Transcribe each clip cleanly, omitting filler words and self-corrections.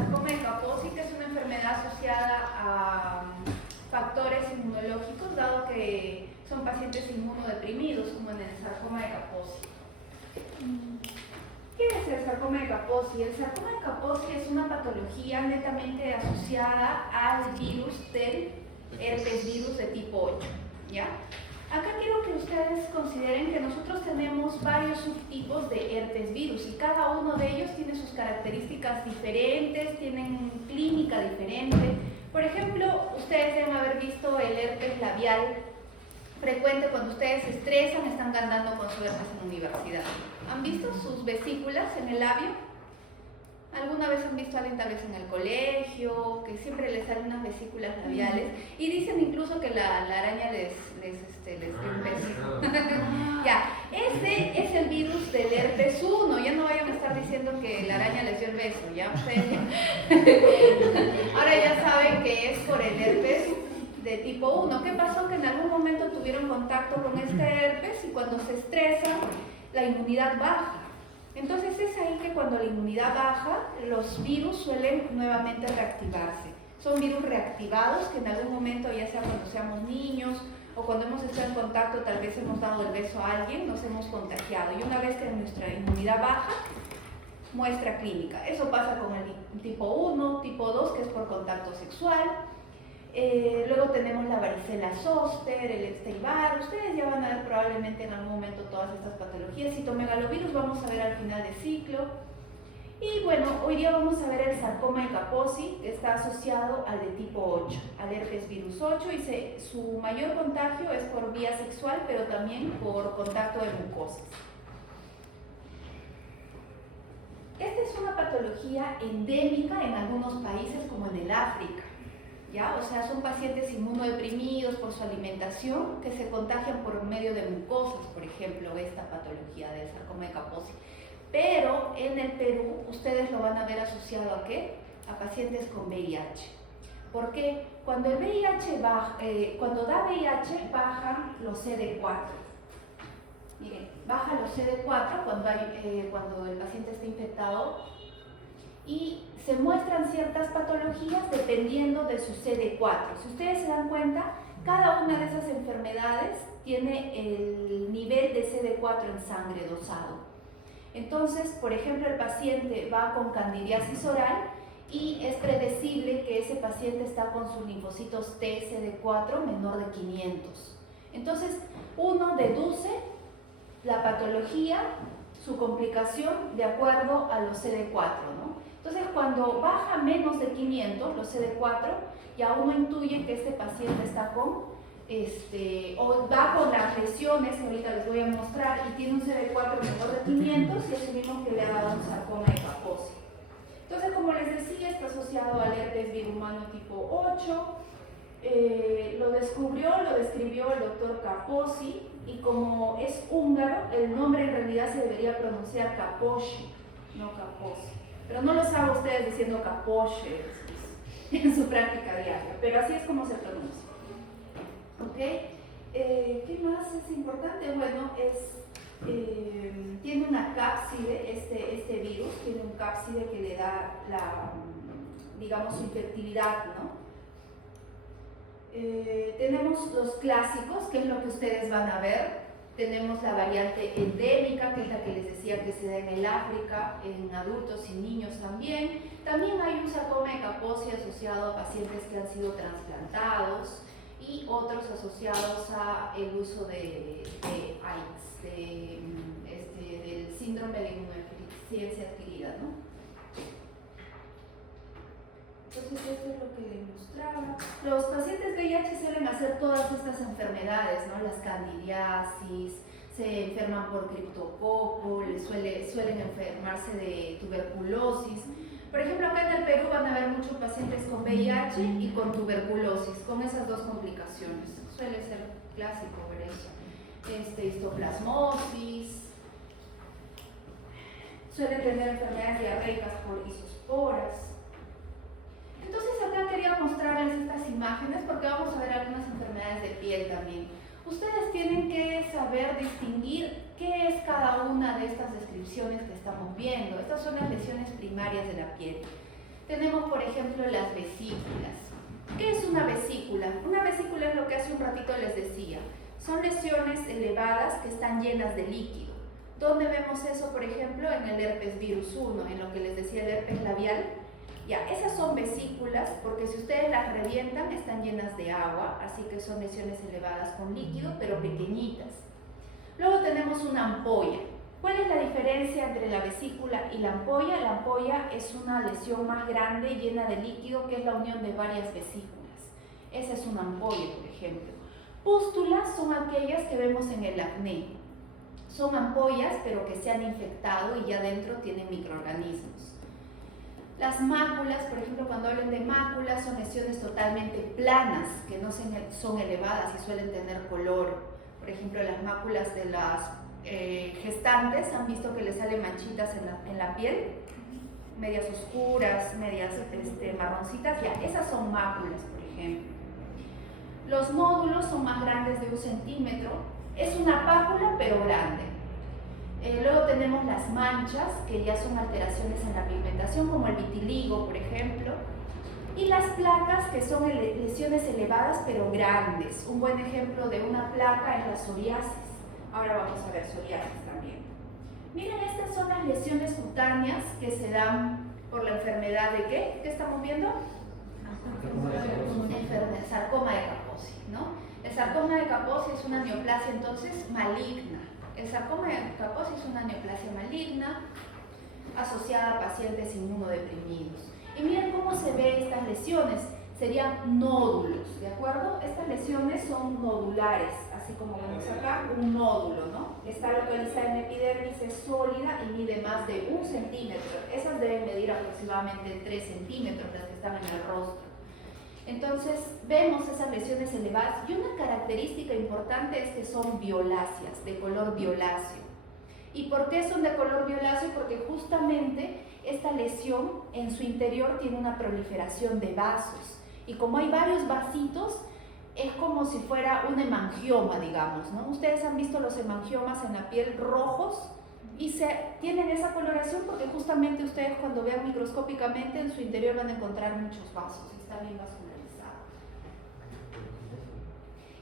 sarcoma de Kaposi, que es una enfermedad asociada a factores inmunológicos, dado que son pacientes inmunodeprimidos, como en el sarcoma de Kaposi. ¿Qué es el sarcoma de Kaposi? El sarcoma de Kaposi es una patología netamente asociada al virus del herpes virus de tipo 8, ¿ya? Acá quiero que ustedes consideren que nosotros tenemos varios subtipos de herpes virus y cada uno de ellos tiene sus características diferentes, tienen clínica diferente. Por ejemplo, ustedes deben haber visto el herpes labial frecuente cuando ustedes se estresan, están andando con su herpes en la universidad. ¿Han visto sus vesículas en el labio? ¿Alguna vez han visto a alguien tal vez en el colegio, que siempre les salen unas vesículas labiales? Y dicen incluso que la araña les dio un beso. Ya, ese es el virus del herpes 1. Ya no vayan a estar diciendo que la araña les dio el beso, ¿ya? Ustedes ahora ya saben que es por el herpes de tipo 1. ¿Qué pasó? Que en algún momento tuvieron contacto con este herpes y cuando se estresan, la inmunidad baja. Entonces es ahí que cuando la inmunidad baja, los virus suelen nuevamente reactivarse. Son virus reactivados que en algún momento, ya sea cuando seamos niños o cuando hemos estado en contacto, tal vez hemos dado el beso a alguien, nos hemos contagiado. Y una vez que nuestra inmunidad baja, muestra clínica. Eso pasa con el tipo 1, tipo 2, que es por contacto sexual. Luego tenemos la varicela zoster, el Epstein-Barr. Ustedes ya van a ver probablemente en algún momento todas estas patologías. Citomegalovirus vamos a ver al final del ciclo. Y bueno, hoy día vamos a ver el sarcoma de Kaposi, que está asociado al de tipo 8, al herpes virus 8, y su mayor contagio es por vía sexual, pero también por contacto de mucosas. Esta es una patología endémica en algunos países como en el África. ¿Ya? O sea, son pacientes inmunodeprimidos por su alimentación que se contagian por medio de mucosas, por ejemplo, esta patología del sarcoma de Kaposi. Pero en el Perú, ustedes lo van a ver asociado ¿a qué? A pacientes con VIH. ¿Por qué? Cuando el VIH baja, cuando da VIH, bajan los CD4. Miren, bajan los CD4 cuando el paciente está infectado y se muestran ciertas patologías dependiendo de su CD4. Si ustedes se dan cuenta, cada una de esas enfermedades tiene el nivel de CD4 en sangre dosado. Entonces, por ejemplo, el paciente va con candidiasis oral y es predecible que ese paciente está con sus linfocitos T CD4 menor de 500. Entonces, uno deduce la patología, su complicación, de acuerdo a los CD4, ¿no? Entonces, cuando baja menos de 500, los CD4, ya uno intuye que este paciente está con, o va con las lesiones, que ahorita les voy a mostrar, y tiene un CD4 menor de 500, y asumimos que le ha dado un sarcoma de Kaposi. Entonces, como les decía, está asociado al herpes virumano tipo 8, lo describió el doctor Kaposi, y como es húngaro, el nombre en realidad se debería pronunciar Kaposi, no Kaposi. Pero no los hago ustedes diciendo Kaposi en su práctica diaria, pero así es como se pronuncia. ¿Ok? ¿Qué más es importante? Bueno, tiene una cápside, este virus tiene un cápside que le da digamos, su infectividad, ¿no? Tenemos los clásicos, que es lo que ustedes van a ver. Tenemos la variante endémica, que es la que les decía que se da en el África, en adultos y niños también. También hay un sarcoma de Kaposi asociado a pacientes que han sido trasplantados y otros asociados a el uso de AIDS, del síndrome de inmunodeficiencia adquirida, ¿no? Entonces esto es lo que les mostraba. Los pacientes VIH suelen hacer todas estas enfermedades, ¿no? Las candidiasis, se enferman por criptococo, suelen enfermarse de tuberculosis. Por ejemplo, acá en el Perú van a haber muchos pacientes con VIH y con tuberculosis, con esas dos complicaciones. Suele ser clásico ver eso. Histoplasmosis, suelen tener enfermedades diarreicas por isosporas. Entonces acá quería mostrarles estas imágenes porque vamos a ver algunas enfermedades de piel también. Ustedes tienen que saber distinguir qué es cada una de estas descripciones que estamos viendo. Estas son las lesiones primarias de la piel. Tenemos, por ejemplo, las vesículas. ¿Qué es una vesícula? Una vesícula es lo que hace un ratito les decía. Son lesiones elevadas que están llenas de líquido. ¿Dónde vemos eso, por ejemplo? En el herpes virus 1, en lo que les decía el herpes labial. Ya, esas son vesículas porque si ustedes las revientan están llenas de agua, así que son lesiones elevadas con líquido, pero pequeñitas. Luego tenemos una ampolla. ¿Cuál es la diferencia entre la vesícula y la ampolla? La ampolla es una lesión más grande llena de líquido que es la unión de varias vesículas. Esa es una ampolla, por ejemplo. Pústulas son aquellas que vemos en el acné. Son ampollas pero que se han infectado y ya dentro tienen microorganismos. Las máculas, por ejemplo, cuando hablan de máculas, son lesiones totalmente planas, que no son elevadas y suelen tener color. Por ejemplo, las máculas de las gestantes, han visto que les salen manchitas en la piel, medias oscuras, medias marroncitas, ya, esas son máculas, por ejemplo. Los nódulos son más grandes de 1 centímetro, es una pápula pero grande. Luego tenemos las manchas, que ya son alteraciones en la pigmentación, como el vitiligo, por ejemplo. Y las placas, que son lesiones elevadas pero grandes. Un buen ejemplo de una placa es la psoriasis. Ahora vamos a ver psoriasis también. Miren, estas son las lesiones cutáneas que se dan por la enfermedad de ¿qué? ¿Qué estamos viendo? Sarcoma de Kaposi, ¿no? El sarcoma de Kaposi es una neoplasia entonces maligna. El sarcoma de Kaposi es una neoplasia maligna asociada a pacientes inmunodeprimidos. Y miren cómo se ven estas lesiones. Serían nódulos, ¿de acuerdo? Estas lesiones son nodulares, así como vemos acá, un nódulo, ¿no? Está localizada en epidermis, es sólida y mide más de 1 centímetro. Esas deben medir aproximadamente 3 centímetros, las que están en el rostro. Entonces, vemos esas lesiones elevadas y una característica importante es que son violáceas, de color violáceo. ¿Y por qué son de color violáceo? Porque justamente esta lesión en su interior tiene una proliferación de vasos. Y como hay varios vasitos, es como si fuera un hemangioma, digamos, ¿no? Ustedes han visto los hemangiomas en la piel rojos y tienen esa coloración porque justamente ustedes cuando vean microscópicamente en su interior van a encontrar muchos vasos, está bien vascularizado.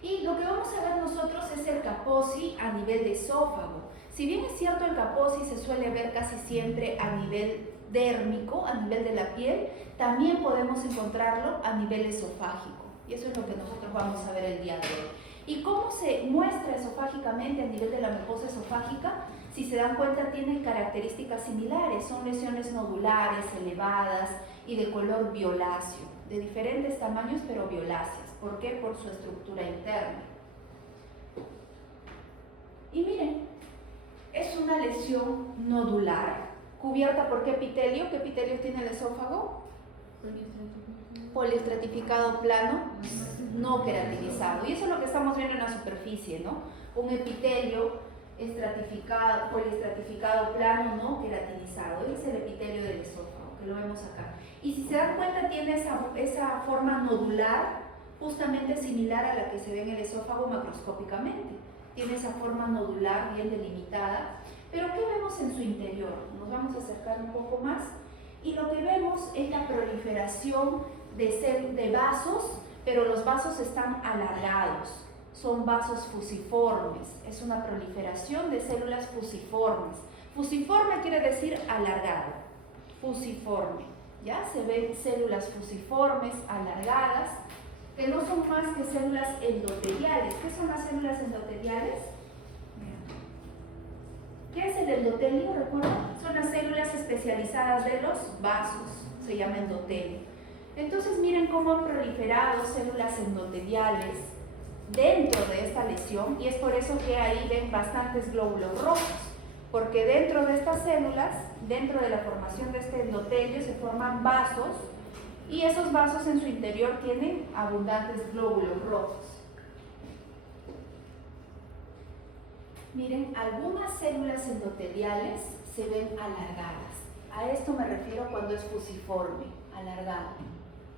Y lo que vamos a ver nosotros es el Kaposi a nivel de esófago. Si bien es cierto el Kaposi se suele ver casi siempre a nivel dérmico, a nivel de la piel, también podemos encontrarlo a nivel esofágico. Y eso es lo que nosotros vamos a ver el día de hoy. ¿Y cómo se muestra esofágicamente a nivel de la mucosa esofágica? Si se dan cuenta, tienen características similares. Son lesiones nodulares, elevadas y de color violáceo, de diferentes tamaños, pero violáceas. ¿Por qué? Por su estructura interna. Y miren, es una lesión nodular, cubierta por ¿qué epitelio? ¿Qué epitelio tiene el esófago? Poliestratificado plano, no queratinizado. Y eso es lo que estamos viendo en la superficie, ¿no? Un epitelio estratificado, poliestratificado plano, no queratinizado. Ese es el epitelio del esófago, que lo vemos acá. Y si se dan cuenta, tiene esa forma nodular, justamente similar a la que se ve en el esófago macroscópicamente. Tiene esa forma nodular bien delimitada. Pero ¿qué vemos en su interior? Nos vamos a acercar un poco más. Y lo que vemos es la proliferación de vasos, pero los vasos están alargados. Son vasos fusiformes. Es una proliferación de células fusiformes. Fusiforme quiere decir alargado. Fusiforme. ¿Ya? Se ven células fusiformes, alargadas, que no son más que células endoteliales. ¿Qué son las células endoteliales? ¿Qué es el endotelio? ¿Recuerdan? Son las células especializadas de los vasos, se llama endotelio. Entonces miren cómo han proliferado células endoteliales dentro de esta lesión y es por eso que ahí ven bastantes glóbulos rojos, porque dentro de estas células, dentro de la formación de este endotelio se forman vasos y esos vasos en su interior tienen abundantes glóbulos rojos. Miren, algunas células endoteliales se ven alargadas. A esto me refiero cuando es fusiforme, alargado.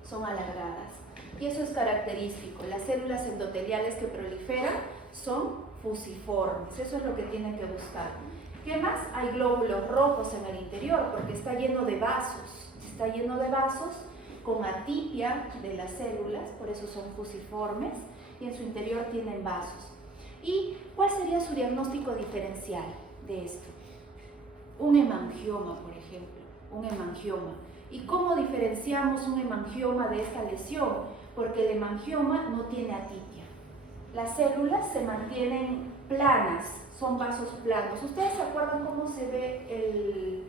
Son alargadas. Y eso es característico. Las células endoteliales que proliferan son fusiformes. Eso es lo que tienen que buscar. ¿Qué más? Hay glóbulos rojos en el interior porque está lleno de vasos. está lleno de vasos, con atipia de las células, por eso son fusiformes, y en su interior tienen vasos. ¿Y cuál sería su diagnóstico diferencial de esto? Un hemangioma, por ejemplo, un hemangioma. ¿Y cómo diferenciamos un hemangioma de esta lesión? Porque el hemangioma no tiene atipia. Las células se mantienen planas, son vasos planos. ¿Ustedes se acuerdan cómo se ve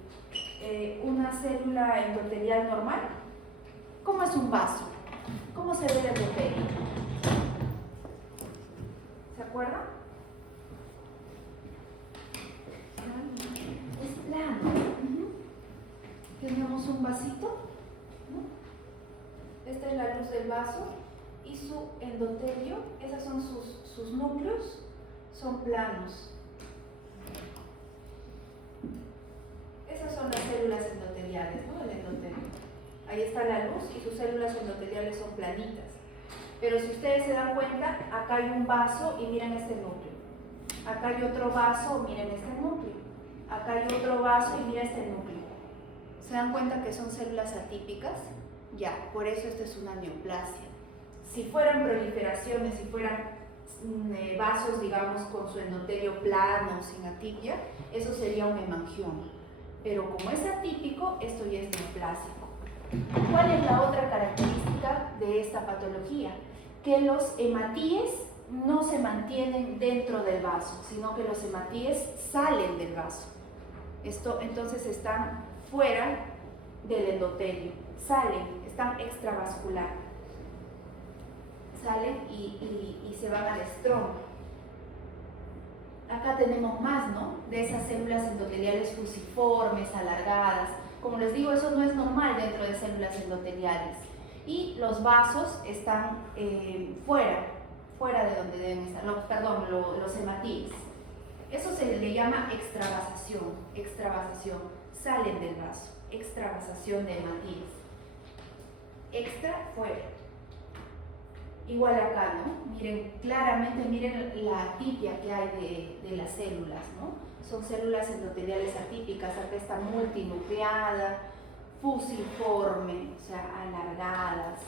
una célula endotelial normal? ¿Cómo es un vaso? ¿Cómo se ve el endotelio? ¿Se acuerdan? Es plano. Tenemos un vasito, ¿no? Esta es la luz del vaso y su endotelio, esos son sus núcleos, son planos. Esas son las células endoteliales, ¿no? El endotelio. Ahí está la luz y sus células endoteliales son planitas. Pero si ustedes se dan cuenta, acá hay un vaso y miren este núcleo. Acá hay otro vaso, miren este núcleo. Acá hay otro vaso y miren este núcleo. ¿Se dan cuenta que son células atípicas? Ya, por eso esta es una neoplasia. Si fueran proliferaciones, si fueran vasos, digamos, con su endotelio plano, sin atipia, eso sería un hemangioma. Pero como es atípico, esto ya es neoplásico. ¿Cuál es la otra característica de esta patología? Que los hematíes no se mantienen dentro del vaso, sino que los hematíes salen del vaso. Entonces están fuera del endotelio, salen, están extravascular, salen y se van al estroma. Acá tenemos más, ¿no? De esas células endoteliales fusiformes, alargadas. Como les digo, eso no es normal dentro de células endoteliales. Y los vasos están fuera de donde deben estar, los hematíes. Eso se le llama extravasación, salen del vaso, extravasación de hematíes. Extra, fuera. Igual acá, ¿no? Miren, claramente, miren la atipia que hay de las células, ¿no? Son células endoteliales atípicas, acá está multinucleada, fusiforme, o sea, alargadas,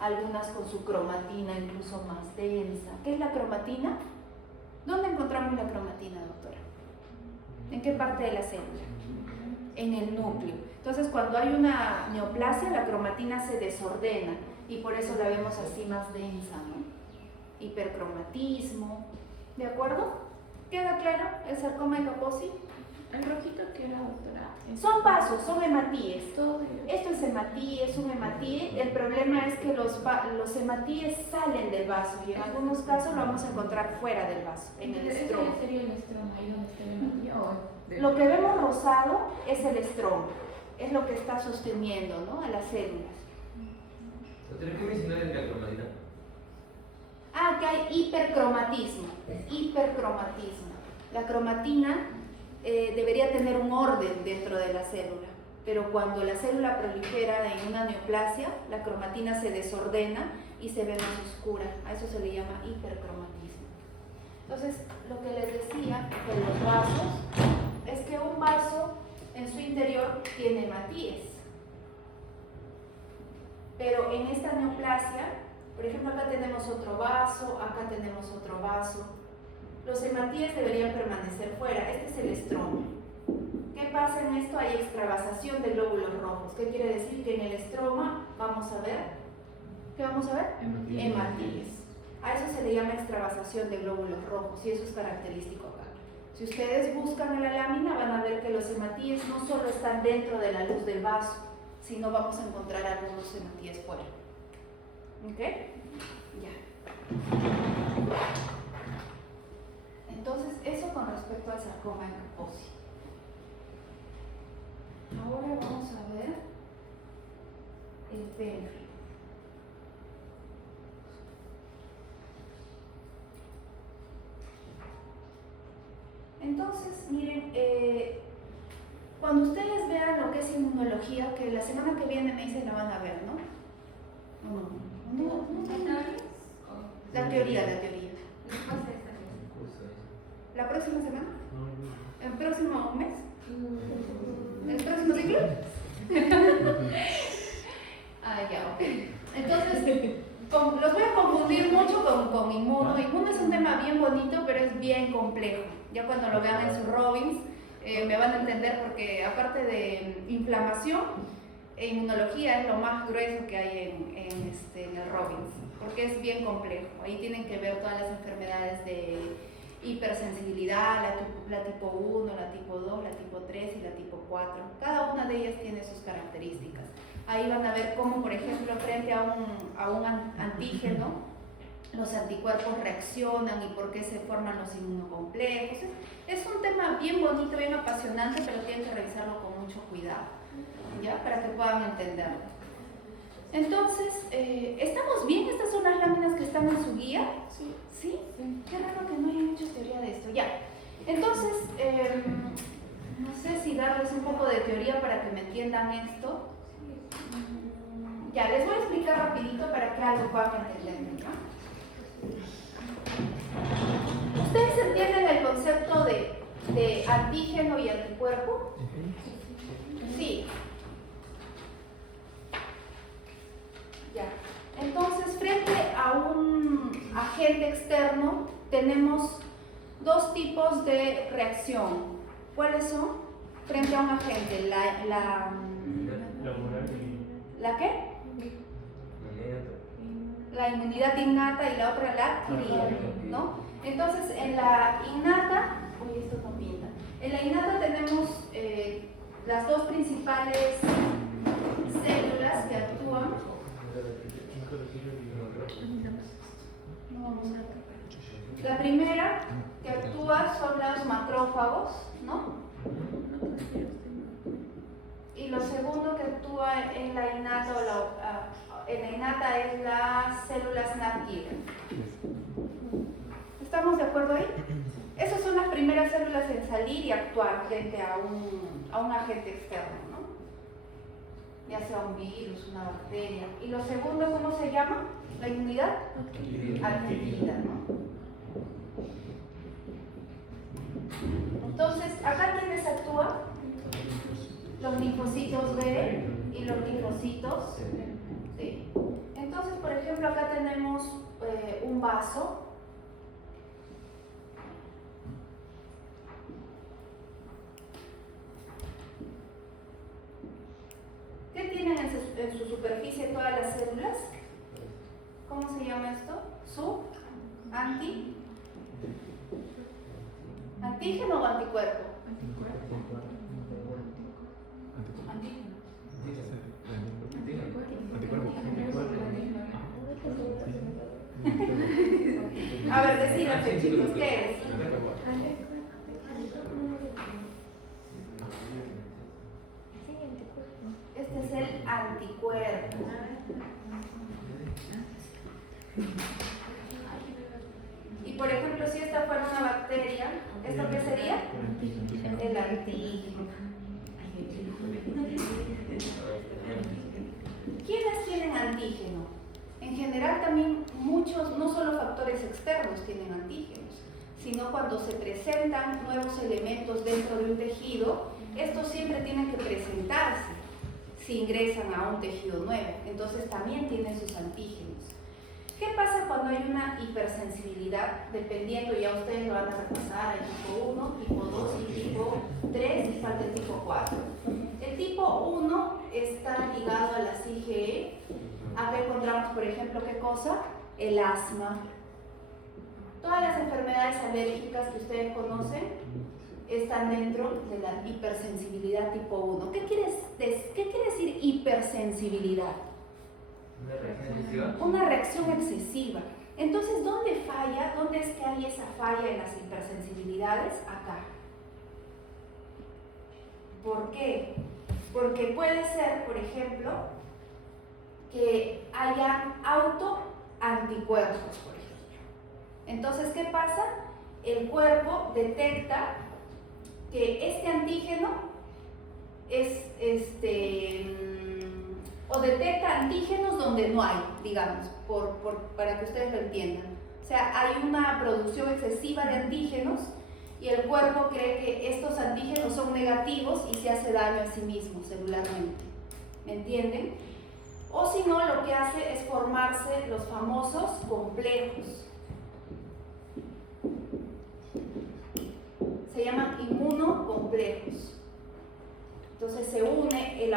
algunas con su cromatina incluso más densa. ¿Qué es la cromatina? ¿Dónde encontramos la cromatina, doctora? ¿En qué parte de la célula? En el núcleo. Entonces, cuando hay una neoplasia, la cromatina se desordena y por eso la vemos así más densa, ¿no? Hipercromatismo, ¿de acuerdo? ¿Queda claro el sarcoma de Kaposi? El rojito que era, doctora. Son vasos, son hematíes. Esto es hematíe, es un hematíe. El problema es que los hematíes salen del vaso y en algunos casos lo vamos a encontrar fuera del vaso, en el estroma. ¿Qué sería el estroma? ¿Ahí donde está el hematíe? Lo que vemos rosado es el estroma, es lo que está sosteniendo, ¿no? A las células. ¿Pero qué mencionar en la cromatina? Ah, que hay hipercromatismo. La cromatina debería tener un orden dentro de la célula, pero cuando la célula prolifera en una neoplasia, la cromatina se desordena y se ve más oscura. A eso se le llama hipercromatismo. Entonces, lo que les decía de los vasos es que un vaso en su interior tiene hematíes, pero en esta neoplasia, por ejemplo, acá tenemos otro vaso, acá tenemos otro vaso. Los hematíes deberían permanecer fuera. Este es el estroma. ¿Qué pasa en esto? Hay extravasación de glóbulos rojos. ¿Qué quiere decir? Que en el estroma vamos a ver, ¿qué vamos a ver? Hematíes. A eso se le llama extravasación de glóbulos rojos y eso es característico acá. Si ustedes buscan en la lámina van a ver que los hematíes no solo están dentro de la luz del vaso, sino vamos a encontrar algunos hematíes fuera. ¿Ok? Ya. Entonces, eso con respecto al sarcoma de Kaposi. Ahora vamos a ver el PENFRI. Entonces, miren, cuando ustedes vean lo que es inmunología, que la semana que viene me dicen la van a ver, ¿no? La teoría. ¿La próxima semana? ¿El próximo mes? ¿El próximo ciclo? bien complejo. Ya cuando lo vean en sus Robbins, me van a entender porque aparte de inflamación, inmunología es lo más grueso que hay en el Robbins, porque es bien complejo. Ahí tienen que ver todas las enfermedades de hipersensibilidad, la tipo 1, la tipo 2, la tipo 3 y la tipo 4. Cada una de ellas tiene sus características. Ahí van a ver cómo, por ejemplo, frente a un antígeno, los anticuerpos reaccionan y por qué se forman los inmunocomplejos. Es un tema bien bonito, bien apasionante, pero tienen que revisarlo con mucho cuidado, ¿ya? Para que puedan entenderlo. Entonces, ¿estamos bien? Estas son las láminas que están en su guía. Sí. ¿Sí? Qué raro que no hayan hecho teoría de esto. Ya. Entonces, no sé si darles un poco de teoría para que me entiendan esto. Ya, les voy a explicar rapidito para que algo puedan entender, ¿no? ¿Ustedes entienden el concepto de antígeno y anticuerpo? Sí. Ya. Entonces, frente a un agente externo, tenemos dos tipos de reacción. ¿Cuáles son? Frente a un agente, ¿la qué? La inmunidad innata y la otra la adquirida, ¿no? Entonces, en la innata, uy, esto no pinta. En la innata tenemos las dos principales células que actúan. No vamos a... La primera que actúa son los macrófagos, ¿no? Y lo segundo que actúa en la innata en la innata es las células NAD-killer. ¿Estamos de acuerdo ahí? Esas son las primeras células en salir y actuar frente a un agente externo, ¿no? Ya sea un virus, una bacteria. ¿Y lo segundo cómo se llama? ¿La inmunidad? Adquirida, ¿no? Entonces, ¿acá quiénes actúan? Los linfocitos B y los linfocitos T. Entonces, por ejemplo, acá tenemos un vaso. ¿Qué tienen en su superficie todas las células? ¿Cómo se llama esto? ¿Antígeno o anticuerpo? A ver, decídanse, chicos, ¿qué es? Este es el anticuerpo. Y por ejemplo, si esta fuera una bacteria, ¿esto qué sería? El antígeno. ¿Quiénes tienen antígeno? En general también muchos, no solo factores externos tienen antígenos, sino cuando se presentan nuevos elementos dentro de un tejido, estos siempre tienen que presentarse si ingresan a un tejido nuevo, entonces también tienen sus antígenos. ¿Qué pasa cuando hay una hipersensibilidad? Dependiendo, ya ustedes lo van a repasar, hay tipo 1, tipo 2 y tipo 3 y falta el tipo 4. El tipo 1 está ligado a las IgE. Acá encontramos, por ejemplo, ¿qué cosa? El asma. Todas las enfermedades alérgicas que ustedes conocen están dentro de la hipersensibilidad tipo 1. ¿Qué quiere decir hipersensibilidad? ¿Una reacción excesiva? Una reacción excesiva. Entonces, ¿dónde falla? ¿Dónde es que hay esa falla en las hipersensibilidades? Acá. ¿Por qué? Porque puede ser, por ejemplo, que hayan autoanticuerpos, por ejemplo. Entonces, ¿qué pasa? El cuerpo detecta que este antígeno es o detecta antígenos donde no hay, digamos, para que ustedes lo entiendan. O sea, hay una producción excesiva de antígenos y el cuerpo cree que estos antígenos son negativos y se hace daño a sí mismo celularmente. ¿Me entienden? O si no, lo que hace es formarse los famosos complejos. inmunocomplejos. Entonces se une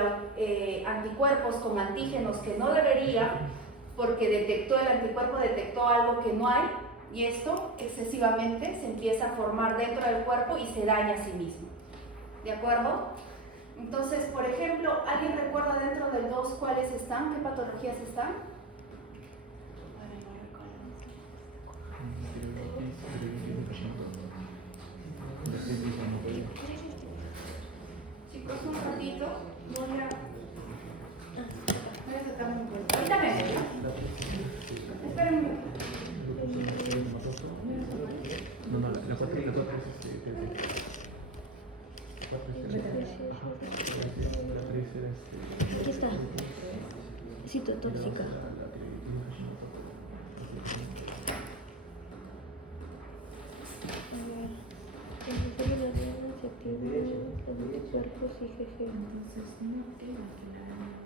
anticuerpos con antígenos que no debería, porque el anticuerpo detectó algo que no hay, y esto excesivamente se empieza a formar dentro del cuerpo y se daña a sí mismo. ¿De acuerdo? Entonces, por ejemplo, ¿alguien recuerda dentro del 2 cuáles están? ¿Qué patologías están? Chicos, un ratito, voy a sacarme un poco. Ahorita vengo, ¿ya? Espérenme. No, la 4 es Aquí está. Citotóxica. Cuerpos y jefe. Entonces no queda claro eso.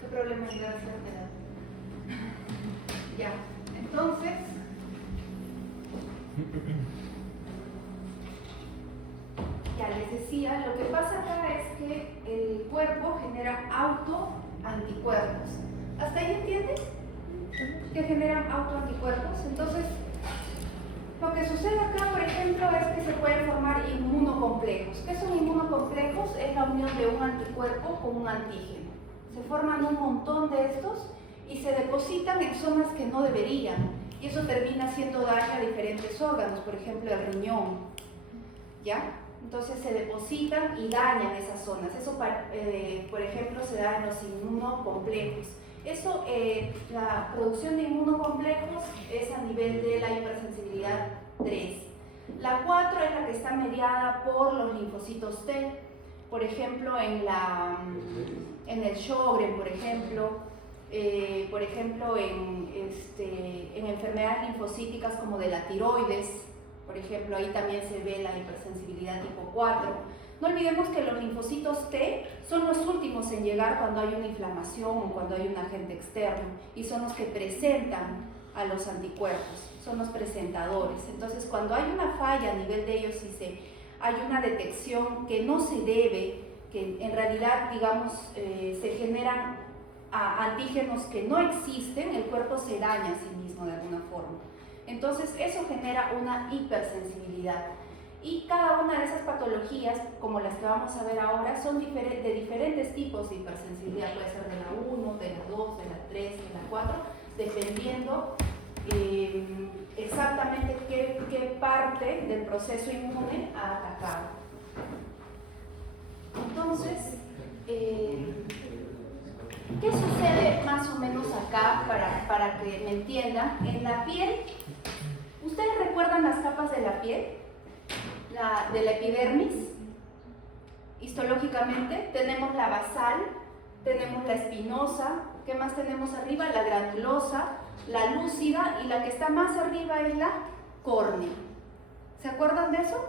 ¿Qué problema es la enfermedad? Ya, entonces, ya les decía, lo que pasa acá es que el cuerpo genera autoanticuerpos. ¿Hasta ahí entiendes? Que generan autoanticuerpos. Entonces, lo que sucede acá, por ejemplo, es que se pueden formar inmunocomplejos. ¿Qué son inmunocomplejos? Es la unión de un anticuerpo con un antígeno. Se forman un montón de estos y se depositan en zonas que no deberían. Y eso termina haciendo daño a diferentes órganos, por ejemplo, el riñón. ¿Ya? Entonces se depositan y dañan esas zonas. Eso, por ejemplo, se da en los inmunocomplejos. Eso, la producción de inmunocomplejos es a nivel de la hipersensibilidad 3. La 4 es la que está mediada por los linfocitos T. Por ejemplo, en el Sjögren, por ejemplo, en enfermedades linfocíticas como de la tiroides, por ejemplo, ahí también se ve la hipersensibilidad tipo 4. No olvidemos que los linfocitos T son los últimos en llegar cuando hay una inflamación o cuando hay un agente externo, y son los que presentan a los anticuerpos, son los presentadores. Entonces, cuando hay una falla a nivel de ellos y hay una detección que no se debe, que en realidad, digamos, se generan antígenos que no existen, el cuerpo se daña a sí mismo de alguna forma. Entonces, eso genera una hipersensibilidad. Y cada una de esas patologías, como las que vamos a ver ahora, son de diferentes tipos de hipersensibilidad. Puede ser de la 1, de la 2, de la 3, de la 4, dependiendo exactamente qué parte del proceso inmune ha atacado. Entonces, ¿qué sucede más o menos acá para que me entiendan? En la piel, ¿ustedes recuerdan las capas de la piel? De la epidermis. Histológicamente tenemos la basal, tenemos la espinosa. ¿Qué más tenemos arriba? La granulosa, la lúcida, y la que está más arriba es la córnea. ¿Se acuerdan de eso?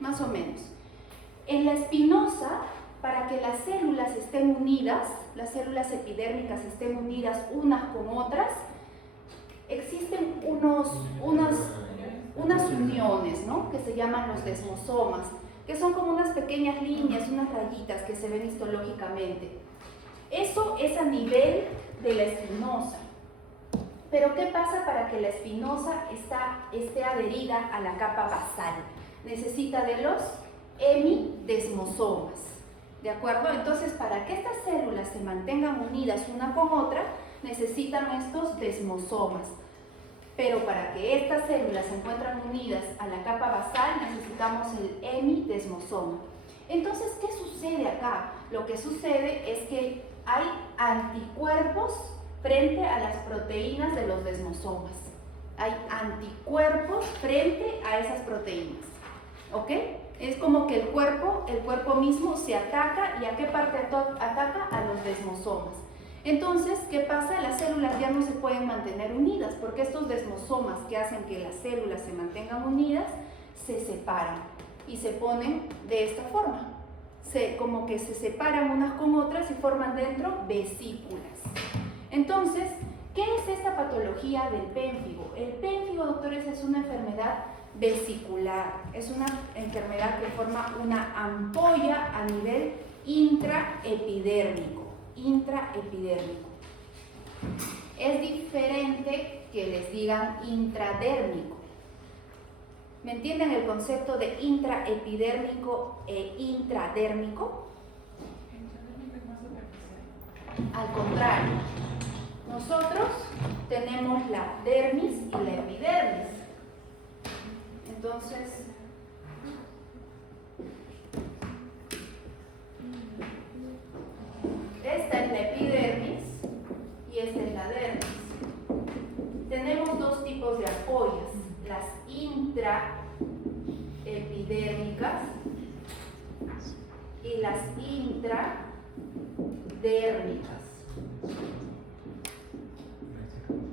Más o menos. En la espinosa, para que las células estén unidas, las células epidérmicas estén unidas unas con otras, existen unas uniones, ¿no? Que se llaman los desmosomas, que son como unas pequeñas líneas, unas rayitas que se ven histológicamente. Eso es a nivel de la espinosa. Pero ¿qué pasa para que la espinosa esté adherida a la capa basal? Necesita de los hemidesmosomas, ¿de acuerdo? Entonces, para que estas células se mantengan unidas una con otra, necesitan estos desmosomas. Pero para que estas células se encuentren unidas a la capa basal, necesitamos el hemidesmosoma. Entonces, ¿qué sucede acá? Lo que sucede es que hay anticuerpos frente a las proteínas de los desmosomas. Hay anticuerpos frente a esas proteínas. ¿Ok? Es como que el cuerpo mismo se ataca. ¿Y a qué parte ataca? A los desmosomas. Entonces, ¿qué pasa? Las células ya no se pueden mantener unidas porque estos desmosomas que hacen que las células se mantengan unidas se separan y se ponen de esta forma. Como que se separan unas con otras y forman dentro vesículas. Entonces, ¿qué es esta patología del pénfigo? El pénfigo, doctores, es una enfermedad vesicular. Es una enfermedad que forma una ampolla a nivel intraepidérmico. Es diferente que les digan intradérmico. ¿Me entienden el concepto de intraepidérmico e intradérmico? Al contrario, nosotros tenemos la dermis y la epidermis. Entonces, esta es la epidermis y esta es la dermis. Tenemos dos tipos de ampollas, las intraepidérmicas y las intradérmicas.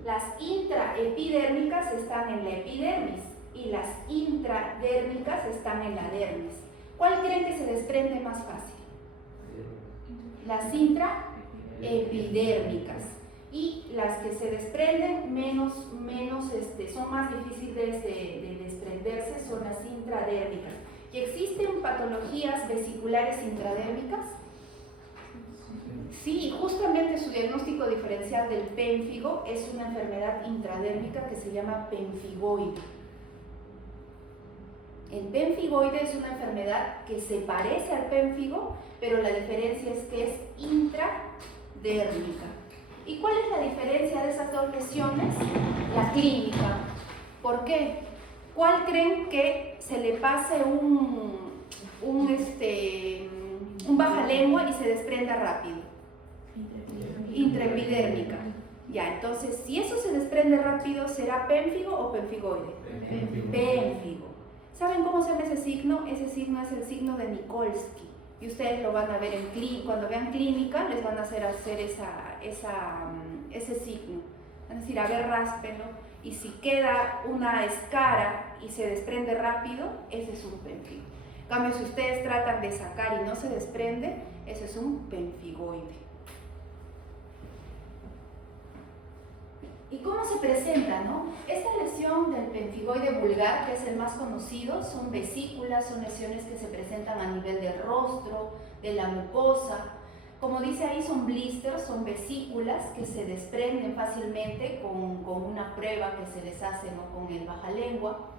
Las intraepidérmicas están en la epidermis y las intradérmicas están en la dermis. ¿Cuál creen que se desprende más fácil? Las intraepidérmicas. Y las que se desprenden son más difíciles de desprenderse son las intradérmicas. ¿Y existen patologías vesiculares intradérmicas? Sí, justamente su diagnóstico diferencial del pénfigo es una enfermedad intradérmica que se llama pénfigoide. El pénfigoide es una enfermedad que se parece al pénfigo, pero la diferencia es que es intradérmica. ¿Y cuál es la diferencia de esas dos lesiones? La clínica. ¿Por qué? ¿Cuál creen que se le pase un bajalengua y se desprenda rápido? Intraepidérmica. Ya, entonces, si eso se desprende rápido, ¿será pénfigo o pénfigoide? Pénfigo. ¿Saben cómo se llama ese signo? Ese signo es el signo de Nikolsky. Y ustedes lo van a ver en clínica. Cuando vean clínica, les van a hacer ese signo. Van a decir, a ver, ráspelo. Y si queda una escara y se desprende rápido, ese es un pénfigo. En cambio, si ustedes tratan de sacar y no se desprende, ese es un pénfigoide. ¿Y cómo se presenta, no? Esta lesión del pénfigoide vulgar, que es el más conocido, son vesículas, son lesiones que se presentan a nivel del rostro, de la mucosa. Como dice ahí, son blisters, son vesículas que se desprenden fácilmente con una prueba que se les hace, ¿no?, con el bajalengua.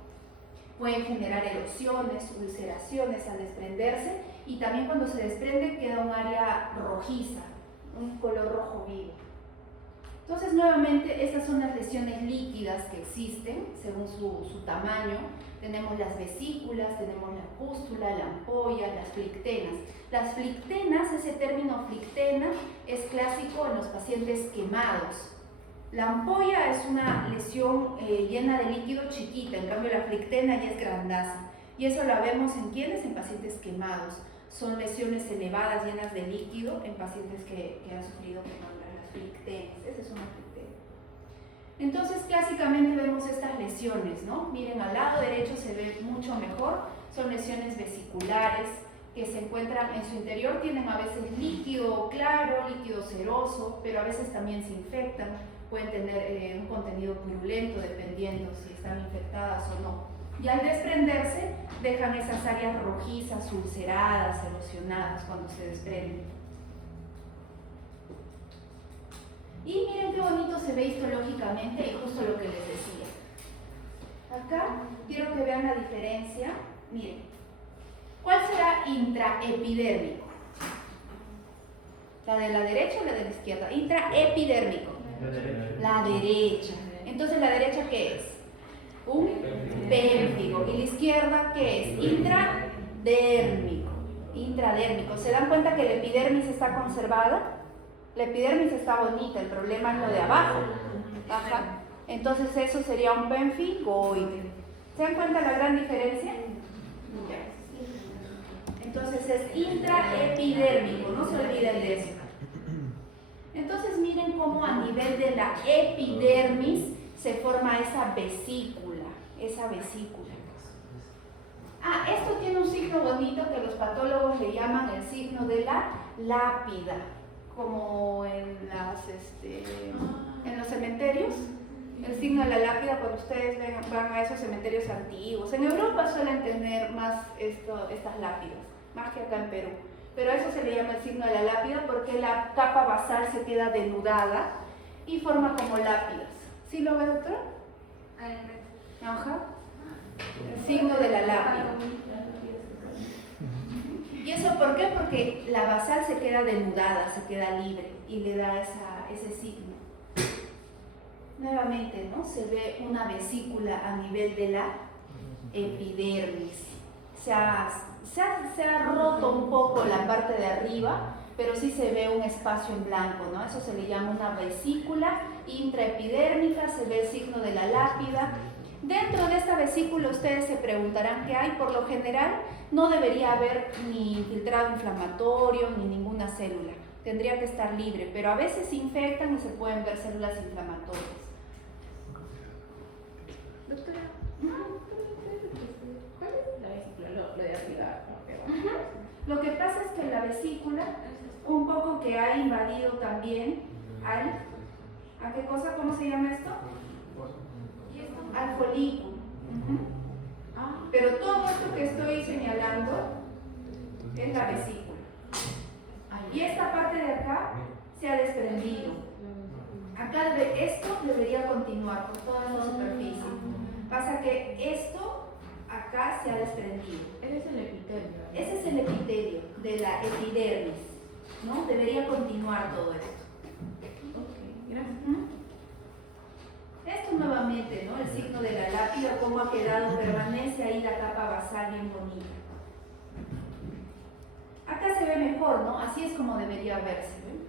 Pueden generar erosiones, ulceraciones al desprenderse, y también cuando se desprende queda un área rojiza, un color rojo vivo. Entonces, nuevamente, estas son las lesiones líquidas que existen según su tamaño. Tenemos las vesículas, tenemos la pústula, la ampolla, las flictenas. Las flictenas, ese término flictena es clásico en los pacientes quemados. La ampolla es una lesión llena de líquido chiquita, en cambio la flictena ya es grandaza. Y eso lo vemos en ¿quiénes? En pacientes quemados. Son lesiones elevadas, llenas de líquido en pacientes que han sufrido quemaduras. Flictenas, esa es una flictena. Entonces, clásicamente vemos estas lesiones, ¿no? Miren, al lado derecho se ve mucho mejor, son lesiones vesiculares que se encuentran en su interior, tienen a veces líquido claro, líquido ceroso, pero a veces también se infectan, pueden tener un contenido purulento dependiendo si están infectadas o no. Y al desprenderse, dejan esas áreas rojizas, ulceradas, erosionadas cuando se desprenden. Y miren qué bonito se ve histológicamente y justo lo que les decía. Acá quiero que vean la diferencia. Miren, ¿cuál será intraepidérmico? ¿La de la derecha o la de la izquierda? Intraepidérmico. La derecha. Entonces, ¿la derecha qué es? Un pérfido. ¿Y la izquierda qué es? Intradérmico. Intradérmico. ¿Se dan cuenta que la epidermis está conservada? La epidermis está bonita, el problema es lo de abajo. Ajá. Entonces eso sería un pemfigoide. ¿Se dan cuenta la gran diferencia? Ya. Entonces es intraepidérmico, no se olviden de eso. Entonces miren cómo a nivel de la epidermis se forma esa vesícula, Ah, esto tiene un signo bonito que los patólogos le llaman el signo de la lápida, como en los cementerios. El signo de la lápida, cuando ustedes van a esos cementerios antiguos. En Europa suelen tener más estas lápidas, más que acá en Perú. Pero a eso se le llama el signo de la lápida porque la capa basal se queda denudada y forma como lápidas. ¿Sí lo ve, doctora? Ajá. El signo de la lápida. ¿Y eso por qué? Porque la basal se queda denudada, se queda libre y le da ese signo. Nuevamente, ¿no? Se ve una vesícula a nivel de la epidermis. Se ha roto un poco la parte de arriba, pero sí se ve un espacio en blanco, ¿no? Eso se le llama una vesícula intraepidérmica, se ve el signo de la lápida. Dentro de esta vesícula ustedes se preguntarán qué hay. Por lo general no debería haber ni infiltrado inflamatorio ni ninguna célula. Tendría que estar libre, pero a veces se infectan y se pueden ver células inflamatorias. Doctora, ¿cuál es la vesícula? Lo de arriba. Lo que pasa es que la vesícula, un poco que ha invadido también ¿a qué cosa? ¿Cómo se llama esto? Al folículo. Pero todo esto que estoy señalando es la vesícula. Y esta parte de acá se ha desprendido. Acá esto debería continuar por toda la superficie. Pasa que esto acá se ha desprendido. Ese es el epitelio. Ese es el epitelio de la epidermis, ¿no? Debería continuar todo esto. Ok, gracias. Esto nuevamente, ¿no? El signo de la lápida, cómo ha quedado, permanece ahí la capa basal bien bonita. Acá se ve mejor, ¿no? Así es como debería verse, ¿ven?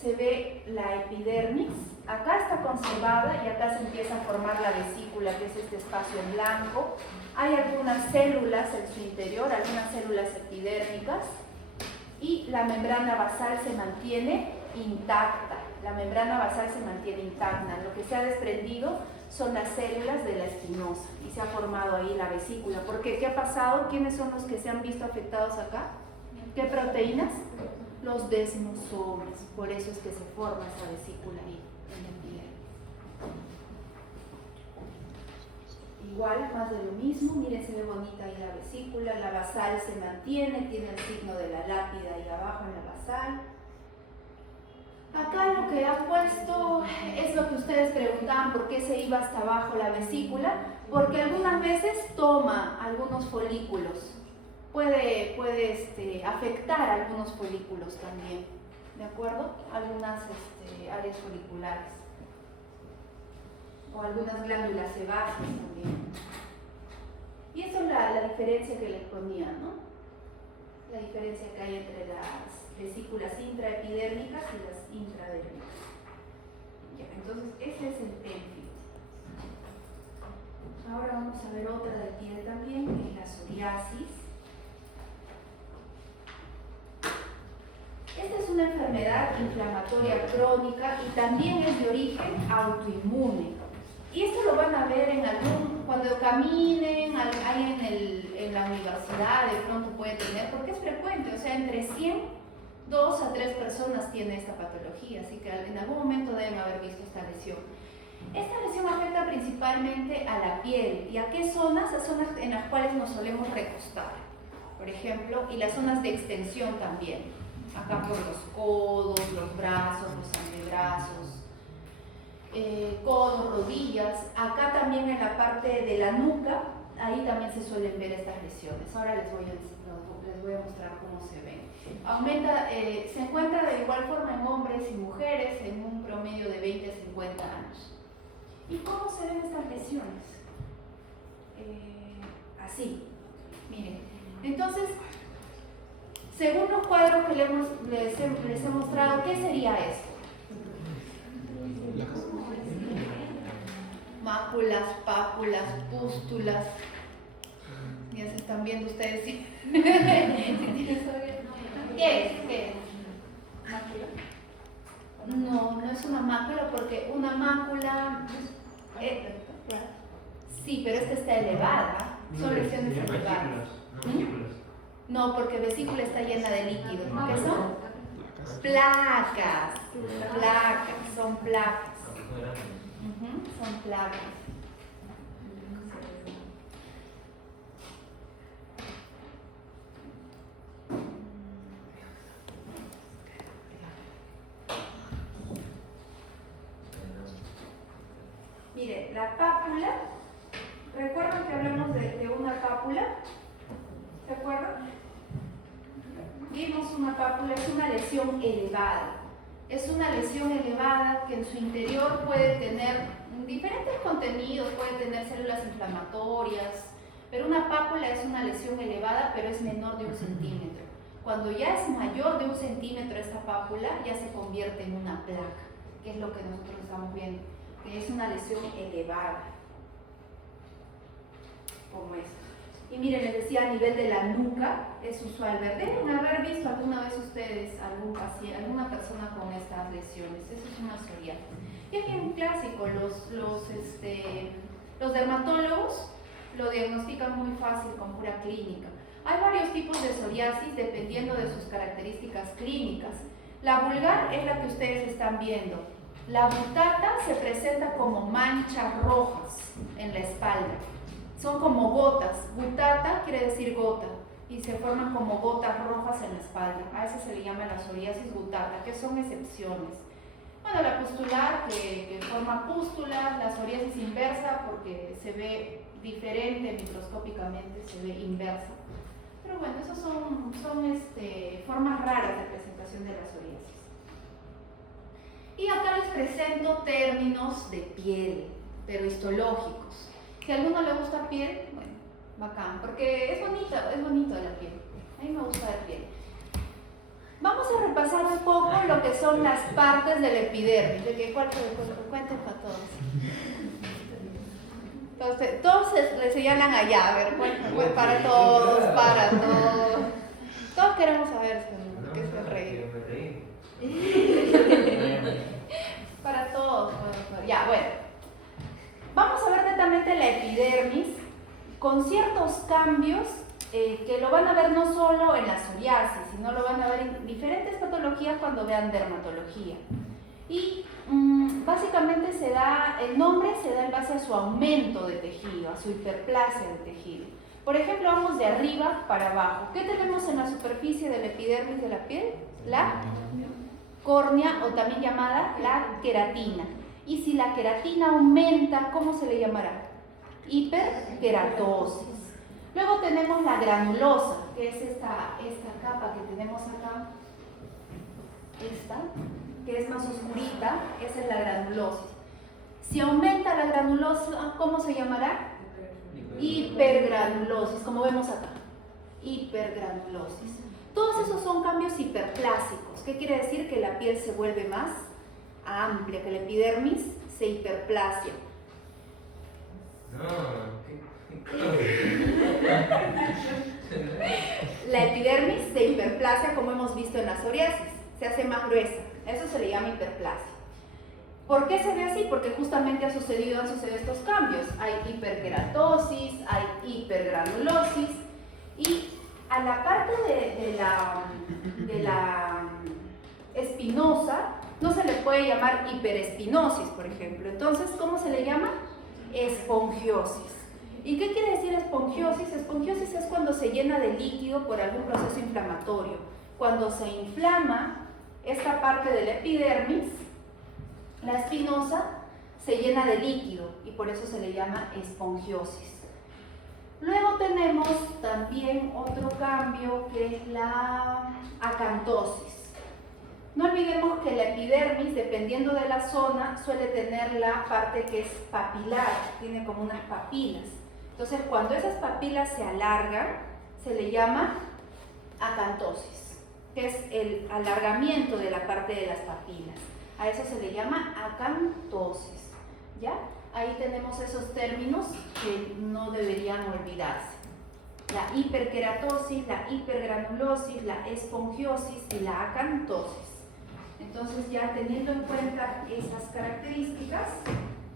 Se ve la epidermis, acá está conservada y acá se empieza a formar la vesícula, que es este espacio en blanco. Hay algunas células en su interior, algunas células epidérmicas, y la membrana basal se mantiene intacta. La membrana basal se mantiene intacta. Lo que se ha desprendido son las células de la espinosa y se ha formado ahí la vesícula. ¿Por qué? ¿Qué ha pasado? ¿Quiénes son los que se han visto afectados acá? ¿Qué proteínas? Los desmosomas. Por eso es que se forma esa vesícula ahí en la epidermis. Igual, más de lo mismo. Miren, se ve bonita ahí la vesícula. La basal se mantiene, tiene el signo de la lápida ahí abajo en la basal. Acá lo que ha puesto es lo que ustedes preguntaban, ¿por qué se iba hasta abajo la vesícula? Porque algunas veces toma algunos folículos, puede afectar algunos folículos también, ¿de acuerdo? Algunas áreas foliculares o algunas glándulas sebáceas también. Y eso es la diferencia que les ponía, ¿no? La diferencia que hay entre las vesículas intraepidérmicas y las intradérmicas. Ya, entonces ese es el pérfido. Ahora vamos a ver otra del pie también, que es la psoriasis. Esta es una enfermedad inflamatoria crónica y también es de origen autoinmune. Y esto lo van a ver cuando caminen, ahí en la universidad, de pronto puede tener, porque es frecuente, o sea, entre 100 2 a 3 personas tienen esta patología, así que en algún momento deben haber visto esta lesión. Esta lesión afecta principalmente a la piel. ¿Y a qué zonas? A zonas en las cuales nos solemos recostar, por ejemplo, y las zonas de extensión también. Acá por los codos, los brazos, los antebrazos, codos, rodillas. Acá también en la parte de la nuca, ahí también se suelen ver estas lesiones. Ahora les voy a mostrar cómo se ven. Se encuentra de igual forma en hombres y mujeres en un promedio de 20 a 50 años. ¿Y cómo se ven estas lesiones? Así, miren. Entonces, según los cuadros que les he mostrado, ¿qué sería esto? Máculas, pápulas, pústulas. Ya se están viendo ustedes. ¿Sí? ¿Qué es? ¿Qué es? ¿Mácula? No, no es una mácula porque una mácula... sí, pero esta está elevada. Son lesiones elevadas. No, porque vesícula está llena de líquidos. ¿Qué son? Placas. Placas, son placas. Son placas. Mire, la pápula, ¿recuerdan que hablamos de una pápula? ¿Se acuerdan? Vimos una pápula, es una lesión elevada. Es una lesión elevada que en su interior puede tener diferentes contenidos, puede tener células inflamatorias, pero una pápula es una lesión elevada, pero es menor de 1 centímetro. Cuando ya es mayor de 1 centímetro esta pápula, ya se convierte en una placa, que es lo que nosotros estamos viendo, que es una lesión elevada, como esta. Y miren, les decía, a nivel de la nuca es usual ver. Deben haber visto alguna vez ustedes algún paciente, alguna persona con estas lesiones. Eso es una psoriasis. Y aquí un clásico, los dermatólogos lo diagnostican muy fácil con pura clínica. Hay varios tipos de psoriasis dependiendo de sus características clínicas. La vulgar es la que ustedes están viendo. La butata se presenta como manchas rojas en la espalda. Son como gotas. Butata quiere decir gota y se forman como gotas rojas en la espalda. A eso se le llama la psoriasis butata, que son excepciones. Bueno, la pustular, que forma pústulas, la psoriasis inversa, porque se ve diferente microscópicamente, se ve inversa. Pero bueno, esas son formas raras de presentación de la psoriasis. Y acá les presento términos de piel, pero histológicos. Si a alguno le gusta piel, bueno, bacán, porque es bonito la piel. A mí me gusta la piel. Vamos a repasar un poco lo que son las partes del epidermis, de que cuenten para todos. Entonces, todos le señalan allá, a ver, para todos. Todos queremos saber qué se reír. Para todos, ya, bueno. Vamos a ver netamente la epidermis con ciertos cambios que lo van a ver no solo en la psoriasis, sino lo van a ver en diferentes patologías cuando vean dermatología. Y básicamente el nombre se da en base a su aumento de tejido, a su hiperplasia de tejido. Por ejemplo, vamos de arriba para abajo. ¿Qué tenemos en la superficie del epidermis de la piel? La córnea, o también llamada la queratina. Y si la queratina aumenta, ¿cómo se le llamará? Hiperkeratosis. Luego tenemos la granulosa, que es esta capa que tenemos acá. Esta, que es más oscurita, esa es la granulosis. Si aumenta la granulosa, ¿cómo se llamará? Hipergranulosis, como vemos acá. Hipergranulosis. Todos esos son cambios hiperplásicos. ¿Qué quiere decir? Que la piel se vuelve más amplia, que la epidermis se hiperplasia. La epidermis se hiperplasia, como hemos visto en la psoriasis, se hace más gruesa. Eso se le llama hiperplasia. ¿Por qué se ve así? Porque justamente han sucedido estos cambios. Hay hiperkeratosis, hay hipergranulosis, y a la parte de la espinosa No se le puede llamar hiperespinosis, por ejemplo. Entonces, ¿cómo se le llama? Esponjiosis. ¿Y qué quiere decir esponjiosis? Esponjiosis es cuando se llena de líquido por algún proceso inflamatorio. Cuando se inflama esta parte de la epidermis, la espinosa se llena de líquido y por eso se le llama esponjiosis. Luego tenemos también otro cambio que es la acantosis. No olvidemos que la epidermis, dependiendo de la zona, suele tener la parte que es papilar, tiene como unas papilas. Entonces, cuando esas papilas se alargan, se le llama acantosis, que es el alargamiento de la parte de las papilas. A eso se le llama acantosis, ¿ya? Ahí tenemos esos términos que no deberían olvidarse. La hiperkeratosis, la hipergranulosis, la esponjiosis y la acantosis. Entonces, ya teniendo en cuenta esas características,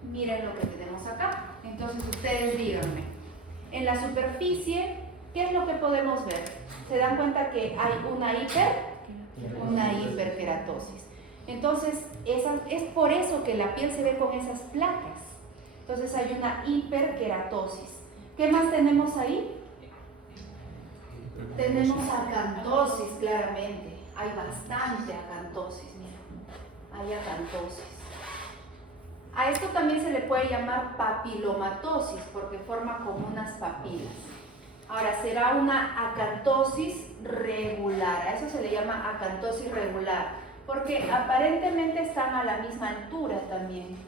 miren lo que tenemos acá. Entonces, ustedes díganme, en la superficie, ¿qué es lo que podemos ver? ¿Se dan cuenta que hay una hiperkeratosis? Entonces, es por eso que la piel se ve con esas placas. Entonces, hay una hiperkeratosis. ¿Qué más tenemos ahí? Tenemos acantosis, claramente. Hay bastante acantosis, mira. Hay acantosis. A esto también se le puede llamar papilomatosis porque forma como unas papilas. Ahora, será una acantosis regular. A eso se le llama acantosis regular porque aparentemente están a la misma altura también.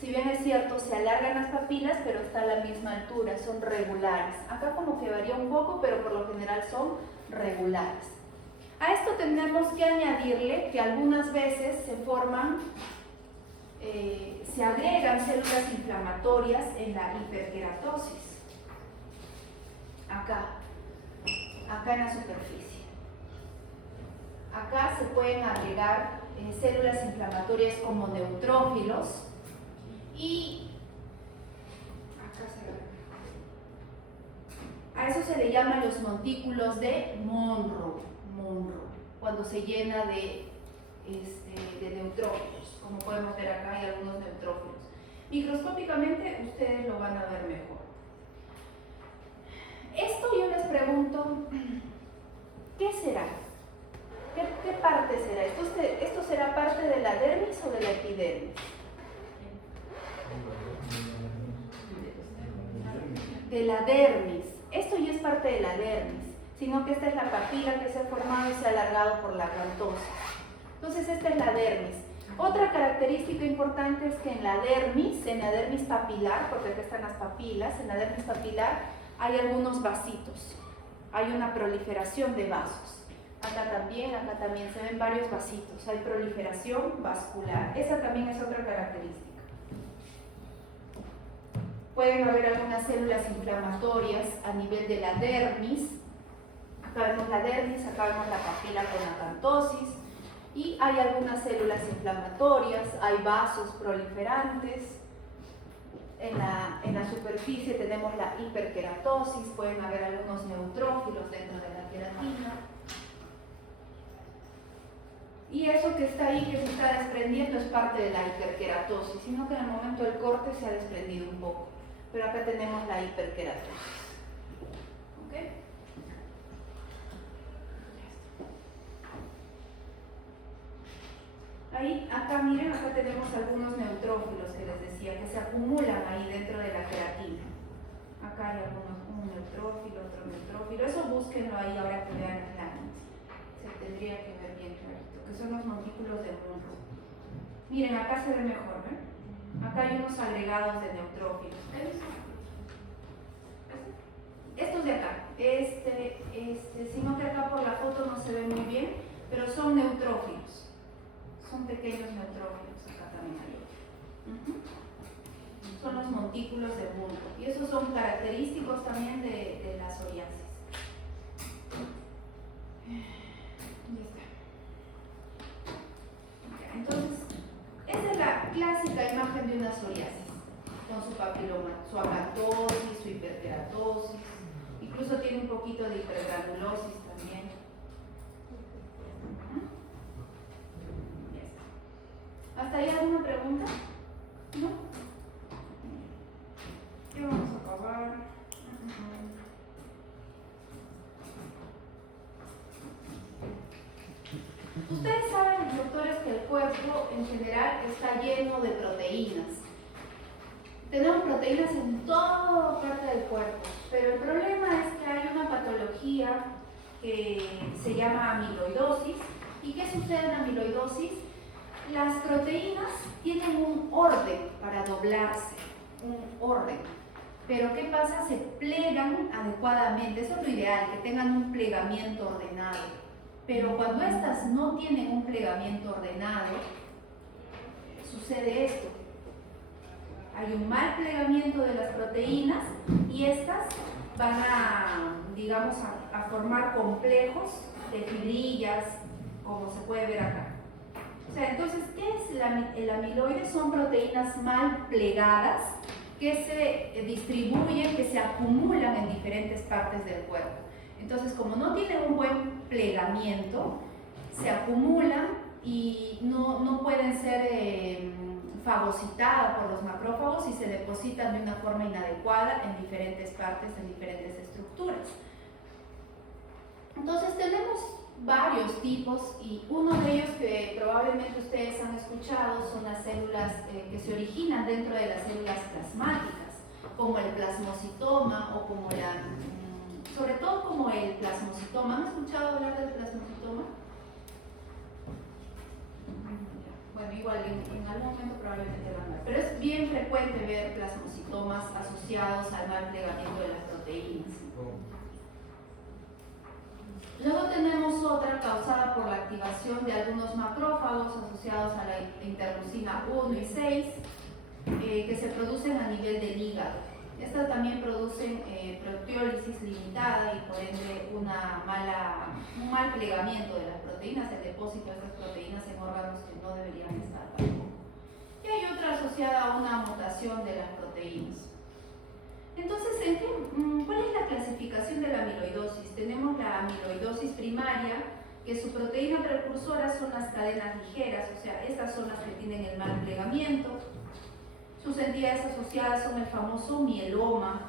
Si bien es cierto, se alargan las papilas, pero está a la misma altura, son regulares. Acá como que varía un poco, pero por lo general son regulares. A esto tenemos que añadirle que algunas veces se forman, se agregan células inflamatorias en la hiperkeratosis. Acá en la superficie. Acá se pueden agregar células inflamatorias como neutrófilos y a eso se le llaman los montículos de Monro, cuando se llena de neutrófilos. Como podemos ver acá hay algunos neutrófilos. Microscópicamente ustedes lo van a ver mejor. Esto yo les pregunto, ¿qué será? ¿Qué parte será? ¿Esto será parte de la dermis o de la epidermis? De la dermis. Esto ya es parte de la dermis, sino que esta es la papila que se ha formado y se ha alargado por la acantosis. Entonces esta es la dermis. Otra característica importante es que en la dermis papilar, porque acá están las papilas, en la dermis papilar hay algunos vasitos, hay una proliferación de vasos. Acá también se ven varios vasitos, hay proliferación vascular. Esa también es otra característica. Pueden haber algunas células inflamatorias a nivel de la dermis. Acá vemos la dermis, acá vemos la papila con acantosis. Y hay algunas células inflamatorias, hay vasos proliferantes. En la superficie tenemos la hiperkeratosis, pueden haber algunos neutrófilos dentro de la queratina. Y eso que está ahí, que se está desprendiendo, es parte de la hiperkeratosis, sino que en el momento del corte se ha desprendido un poco. Pero acá tenemos la hiperkeratosis. ¿Ok? Ahí, acá miren, acá tenemos algunos neutrófilos que les decía, que se acumulan ahí dentro de la queratina. Acá hay algunos, un neutrófilo, otro neutrófilo. Eso búsquenlo ahí ahora que vean las láminas. Se tendría que ver bien clarito, que son los montículos de Monro. Miren, acá se ve mejor, ¿ven? Acá hay unos agregados de neutrófilos. Estos de acá, sino que acá por la foto no se ve muy bien, pero son neutrófilos. Son pequeños neutrófilos, acá también hay otro. Son los montículos de Monro. Y esos son característicos también de la psoriasis. Ya está. Entonces, esa es la clásica imagen de una psoriasis, con su papiloma, su acantosis, su hiperkeratosis, incluso tiene un poquito de hipergranulosis también. Ya está. ¿Hasta ahí alguna pregunta? ¿No? Ya vamos a acabar. Ustedes saben, doctores, que el cuerpo en general está lleno de proteínas. Tenemos proteínas en toda parte del cuerpo, pero el problema es que hay una patología que se llama amiloidosis. ¿Y qué sucede en amiloidosis? Las proteínas tienen un orden para doblarse, un orden. Pero ¿qué pasa? Se plegan adecuadamente. Eso es lo ideal, que tengan un plegamiento ordenado. Pero cuando estas no tienen un plegamiento ordenado, sucede esto. Hay un mal plegamiento de las proteínas y estas van a, digamos, a formar complejos de fibrillas, como se puede ver acá. O sea, entonces, ¿qué es el amiloide? Son proteínas mal plegadas que se distribuyen, que se acumulan en diferentes partes del cuerpo. Entonces, como no tienen un buen plegamiento, se acumulan y no pueden ser fagocitadas por los macrófagos y se depositan de una forma inadecuada en diferentes partes, en diferentes estructuras. Entonces, tenemos varios tipos y uno de ellos que probablemente ustedes han escuchado son las células que se originan dentro de las células plasmáticas, como el plasmocitoma o como sobre todo como el plasmocitoma. ¿Han escuchado hablar del plasmocitoma? Bueno, igual en algún momento probablemente van a ver, pero es bien frecuente ver plasmocitomas asociados al mal plegamiento de las proteínas. Luego tenemos otra causada por la activación de algunos macrófagos asociados a la interleucina 1 y 6 que se producen a nivel del hígado. Estas también producen proteólisis limitada y por ende un mal plegamiento de las proteínas, el depósito de estas proteínas en órganos que no deberían estar tampoco. Y hay otra asociada a una mutación de las proteínas. Entonces, ¿cuál es la clasificación de la amiloidosis? Tenemos la amiloidosis primaria, que su proteína precursora son las cadenas ligeras, o sea, estas son las que tienen el mal plegamiento. Sus entidades asociadas son el famoso mieloma.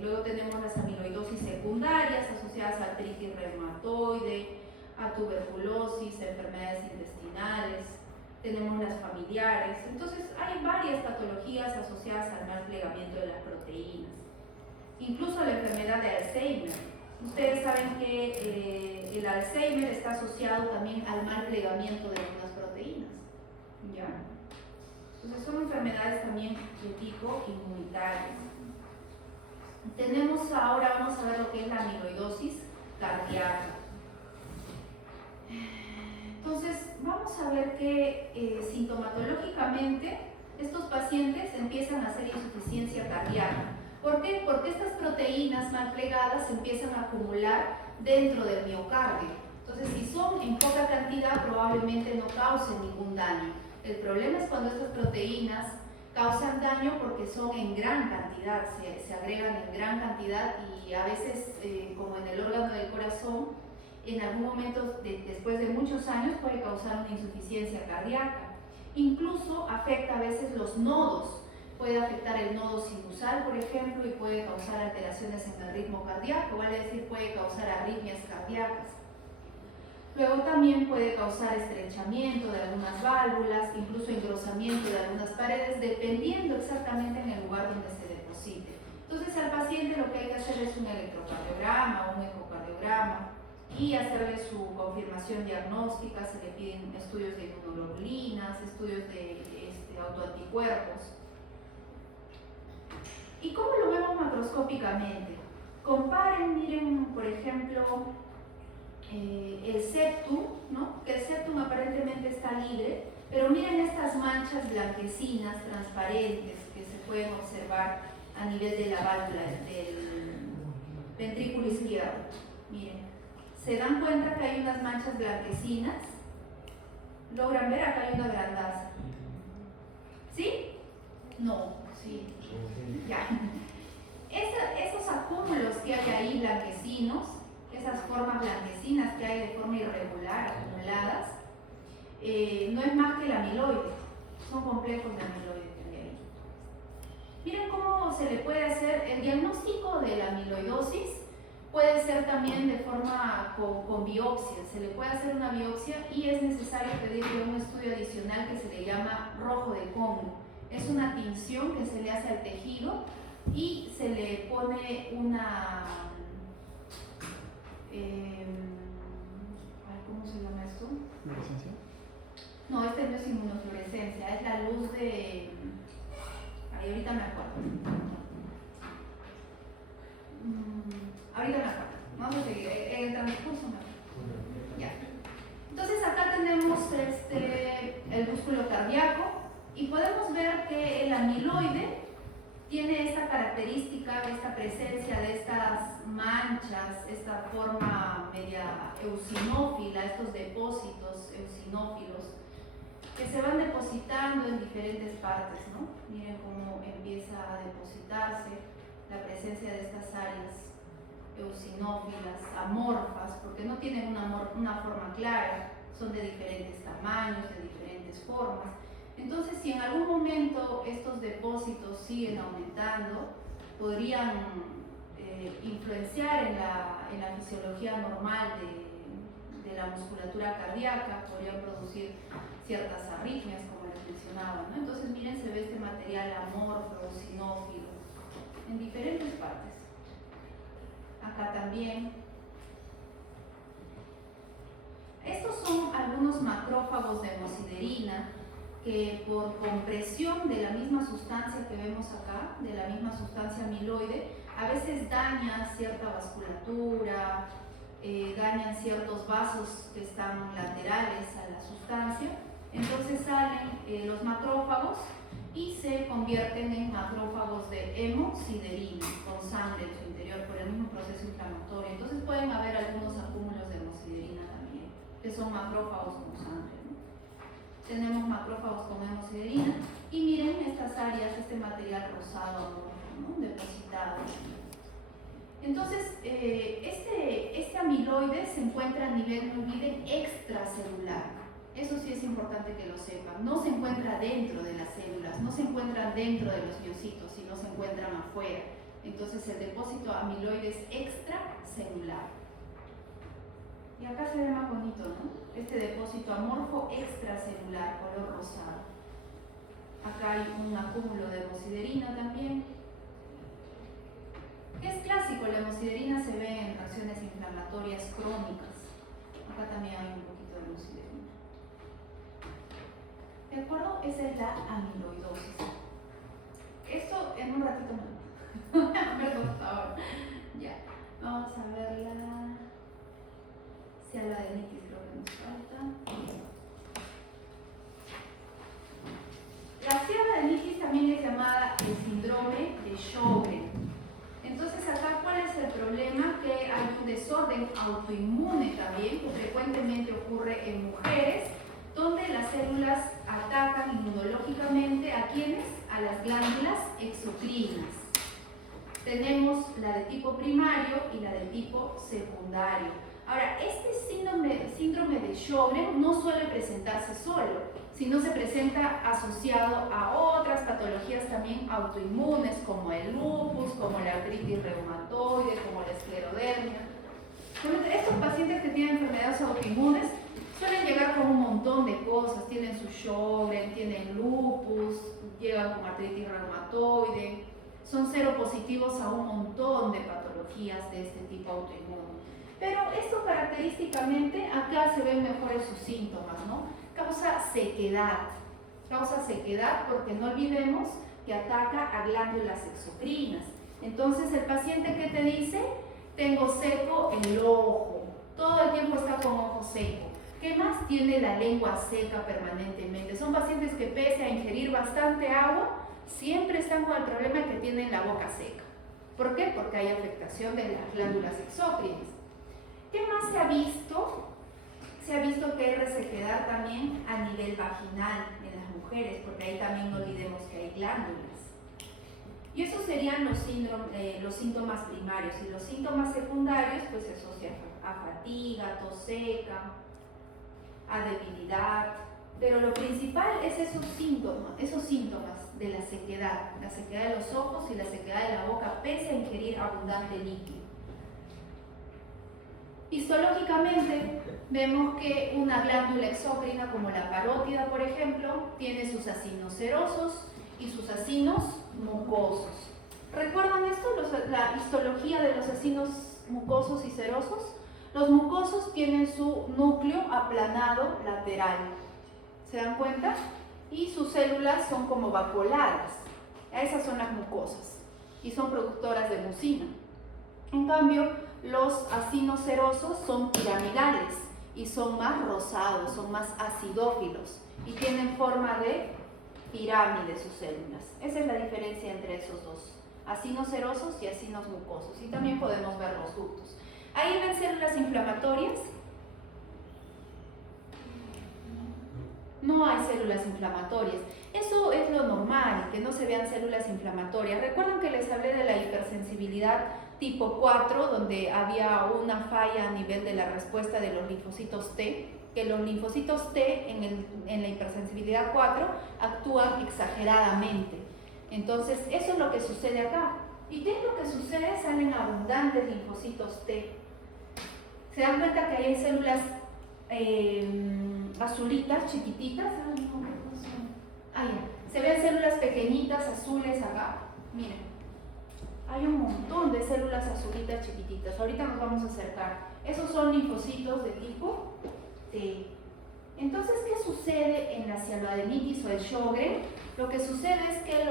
Luego tenemos las amiloidosis secundarias asociadas a artritis reumatoide, a tuberculosis, a enfermedades intestinales. Tenemos las familiares. Entonces hay varias patologías asociadas al mal plegamiento de las proteínas. Incluso la enfermedad de Alzheimer. Ustedes saben que el Alzheimer está asociado también al mal plegamiento de algunas proteínas. ¿Ya? Entonces son enfermedades también de tipo inmunitario. Vamos a ver lo que es la amiloidosis cardíaca. Entonces, vamos a ver que sintomatológicamente estos pacientes empiezan a hacer insuficiencia cardíaca. ¿Por qué? Porque estas proteínas mal plegadas se empiezan a acumular dentro del miocardio. Entonces, si son en poca cantidad, probablemente no causen ningún daño. El problema es cuando estas proteínas causan daño porque son en gran cantidad, se agregan en gran cantidad y a veces, como en el órgano del corazón, en algún momento, después de muchos años, puede causar una insuficiencia cardíaca. Incluso afecta a veces los nodos, puede afectar el nodo sinusal, por ejemplo, y puede causar alteraciones en el ritmo cardíaco, vale decir, puede causar arritmias cardíacas. Luego también puede causar estrechamiento de algunas válvulas, incluso engrosamiento de algunas paredes, dependiendo exactamente en el lugar donde se deposite. Entonces al paciente lo que hay que hacer es un electrocardiograma o un ecocardiograma y hacerle su confirmación diagnóstica. Se le piden estudios de inmunoglobulinas, estudios de autoanticuerpos. ¿Y cómo lo vemos macroscópicamente? Comparen, miren, por ejemplo, el septum, ¿no? Que el septum aparentemente está libre, pero miren estas manchas blanquecinas, transparentes, que se pueden observar a nivel de la válvula del ventrículo izquierdo. Miren, ¿se dan cuenta que hay unas manchas blanquecinas? ¿Logran ver? Acá hay una grandaza. ¿Sí? No, sí. Ya. Esos acúmulos que hay ahí blanquecinos, esas formas blanquecinas que hay de forma irregular acumuladas, no es más que el amiloide, son complejos de amiloide que hay ahí. Miren cómo se le puede hacer el diagnóstico de la amiloidosis. Puede ser también de forma con biopsia, se le puede hacer una biopsia y es necesario pedirle un estudio adicional que se le llama rojo de Congo. Es una tinción que se le hace al tejido y se le pone una, ¿cómo se llama esto? ¿Fluorescencia? No, este no es inmunofluorescencia, es la luz de, ahorita me acuerdo. Ahorita me acuerdo, vamos a seguir, en el transcurso me acuerdo. Ya. Entonces acá tenemos el músculo cardíaco y podemos ver que el amiloide tiene esta característica, esta presencia de estas manchas, esta forma media eosinófila, estos depósitos eosinófilos que se van depositando en diferentes partes, ¿no? Miren cómo empieza a depositarse la presencia de estas áreas eosinófilas, amorfas, porque no tienen una forma clara, son de diferentes tamaños, de diferentes formas. Entonces, si en algún momento estos depósitos siguen aumentando, podrían influenciar en la fisiología normal de la musculatura cardíaca, podrían producir ciertas arritmias, como les mencionaba, ¿no? Entonces, miren, se ve este material amorfo, eosinófilo, en diferentes partes. Acá también. Estos son algunos macrófagos de hemosiderina que por compresión de la misma sustancia que vemos acá, de la misma sustancia amiloide, a veces dañan cierta vasculatura, dañan ciertos vasos que están laterales a la sustancia. Entonces salen los macrófagos y se convierten en macrófagos de hemosiderina, con sangre en su interior por el mismo proceso inflamatorio. Entonces pueden haber algunos acúmulos de hemosiderina también, que son macrófagos con sangre, ¿no? Tenemos macrófagos con hemosiderina y miren estas áreas, este material rosado, ¿no? Depositado. Entonces, este amiloide se encuentra a nivel, no olviden, extracelular. Eso sí es importante que lo sepan. No se encuentra dentro de las células, no se encuentra dentro de los miocitos, sino se encuentran afuera. Entonces el depósito amiloide es extracelular. Y acá se ve más bonito, ¿no? Este depósito amorfo extracelular, color rosado. Acá hay un acúmulo de hemosiderina también. Es clásico, la hemosiderina se ve en reacciones inflamatorias crónicas. Acá también hay un poquito de hemosiderina. ¿De acuerdo? Esa es la amiloidosis. Esto en un ratito más. Perdón, ahora. Ya. Vamos a verla. Cialodenitis creo que nos falta. La cialodenitis también es llamada el síndrome de Sjögren. Entonces acá, ¿cuál es el problema? Que hay un desorden autoinmune también, que frecuentemente ocurre en mujeres, donde las células atacan inmunológicamente ¿a quiénes? A las glándulas exocrinas. Tenemos la de tipo primario y la de tipo secundario. Ahora, este síndrome de Sjögren no suele presentarse solo, sino se presenta asociado a otras patologías también autoinmunes, como el lupus, como la artritis reumatoide, como la esclerodermia. Estos pacientes que tienen enfermedades autoinmunes suelen llegar con un montón de cosas, tienen su Sjögren, tienen lupus, llegan con artritis reumatoide, son seropositivos a un montón de patologías de este tipo autoinmune. Pero esto característicamente, acá se ven mejores sus síntomas, ¿no? Causa sequedad porque no olvidemos que ataca a glándulas exocrinas. Entonces el paciente que te dice, tengo seco el ojo, todo el tiempo está con ojo seco. ¿Qué más? Tiene la lengua seca permanentemente. Son pacientes que pese a ingerir bastante agua, siempre están con el problema de que tienen la boca seca. ¿Por qué? Porque hay afectación de las glándulas exócrinas. ¿Qué más se ha visto? Se ha visto que hay resequedad también a nivel vaginal en las mujeres, porque ahí también no olvidemos que hay glándulas. Y esos serían los síntomas primarios. Y los síntomas secundarios pues se asocian a fatiga, tos seca, a debilidad, Pero lo principal es esos síntomas de la sequedad de los ojos y la sequedad de la boca, pese a ingerir abundante líquido. Histológicamente, vemos que una glándula exócrina como la parótida, por ejemplo, tiene sus acinos serosos y sus acinos mucosos. ¿Recuerdan esto? La histología de los acinos mucosos y serosos. Los mucosos tienen su núcleo aplanado lateral. ¿Se dan cuenta? Y sus células son como vacuoladas. Esas son las mucosas y son productoras de mucina. En cambio, los acinos serosos son piramidales y son más rosados, son más acidófilos y tienen forma de pirámide sus células. Esa es la diferencia entre esos dos, acinos serosos y acinos mucosos. Y también podemos ver los ductos. Ahí ven células inflamatorias. No hay células inflamatorias. Eso es lo normal, que no se vean células inflamatorias. ¿Recuerdan que les hablé de la hipersensibilidad tipo 4, donde había una falla a nivel de la respuesta de los linfocitos T? Que los linfocitos T en la hipersensibilidad 4 actúan exageradamente. Entonces, eso es lo que sucede acá. ¿Y qué es lo que sucede? Salen abundantes linfocitos T. ¿Se dan cuenta que hay células azulitas, chiquititas? Se ven células pequeñitas, azules acá. Miren, hay un montón de células azulitas chiquititas. Ahorita nos vamos a acercar. Esos son linfocitos de tipo T. Entonces, ¿qué sucede en la cianoadenitis o el Sjögren? Lo que sucede es que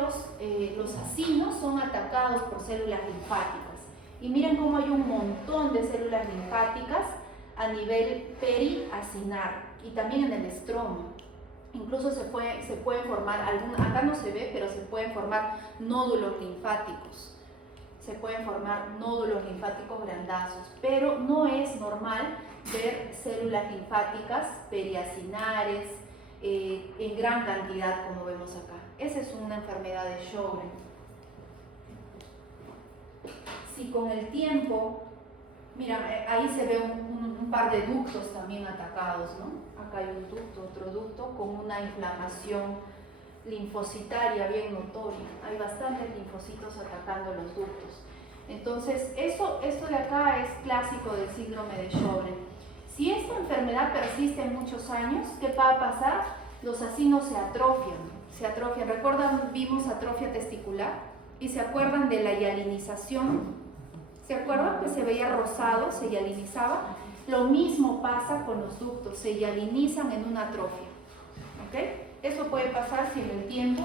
los acinos son atacados por células linfáticas. Y miren cómo hay un montón de células linfáticas a nivel periacinar y también en el estroma. Incluso se pueden formar, acá no se ve, pero se pueden formar nódulos linfáticos. Se pueden formar nódulos linfáticos grandazos, pero no es normal ver células linfáticas periacinares en gran cantidad como vemos acá. Esa es una enfermedad de Sjögren. Si con el tiempo, mira, ahí se ve un par de ductos también atacados, ¿no? Acá hay un ducto, otro ducto con una inflamación linfocitaria bien notoria. Hay bastantes linfocitos atacando los ductos. Entonces, esto de acá es clásico del síndrome de Sjögren. Si esta enfermedad persiste en muchos años, ¿qué va a pasar? Los acinos se atrofian. ¿Recuerdan? Vimos atrofia testicular y se acuerdan de la hialinización. ¿Se acuerdan que se veía rosado, se hialinizaba? Lo mismo pasa con los ductos, se hialinizan en una atrofia. ¿Ok? Eso puede pasar si en el tiempo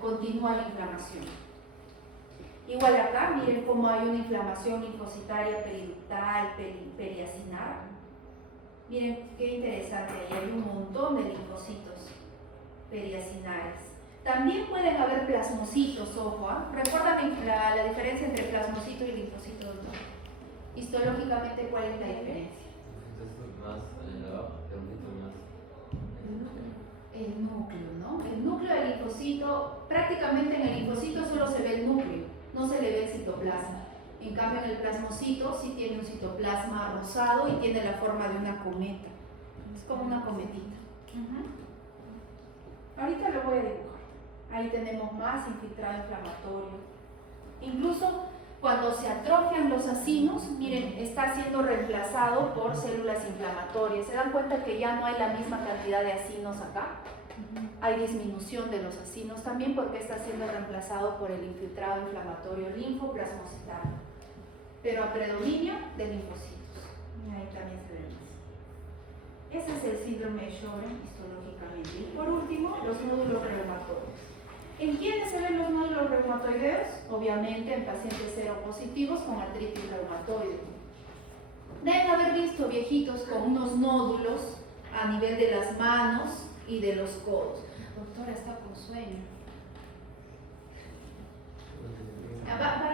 continúa la inflamación. Igual acá, miren cómo hay una inflamación linfocitaria periductal, periacinar. Miren qué interesante, ahí hay un montón de linfocitos periacinares. También pueden haber plasmocitos, ojo, ¿eh? ¿Recuerdan la diferencia entre plasmocito y linfocito? ¿No? Histológicamente, ¿cuál es la diferencia? El núcleo, ¿no? El núcleo del linfocito, prácticamente en el linfocito solo se ve el núcleo, no se le ve el citoplasma. En cambio, en el plasmocito sí tiene un citoplasma rosado y tiene la forma de una cometa. Es como una cometita. Ahorita lo voy a dibujar. Ahí tenemos más infiltrado inflamatorio. Incluso cuando se atrofian los acinos, miren, está siendo reemplazado por células inflamatorias. ¿Se dan cuenta que ya no hay la misma cantidad de acinos acá? Hay disminución de los acinos también porque está siendo reemplazado por el infiltrado inflamatorio linfoplasmocitario, pero a predominio de linfocitos. Y ahí también se ve más. Ese es el síndrome de Sjögren histológicamente. Y por último, los nódulos reumatoides. ¿En quiénes se ven los nódulos reumatoideos? Obviamente en pacientes seropositivos con artritis reumatoide. Deben haber visto viejitos con unos nódulos a nivel de las manos y de los codos. Doctora, está con sueño. Vaya a la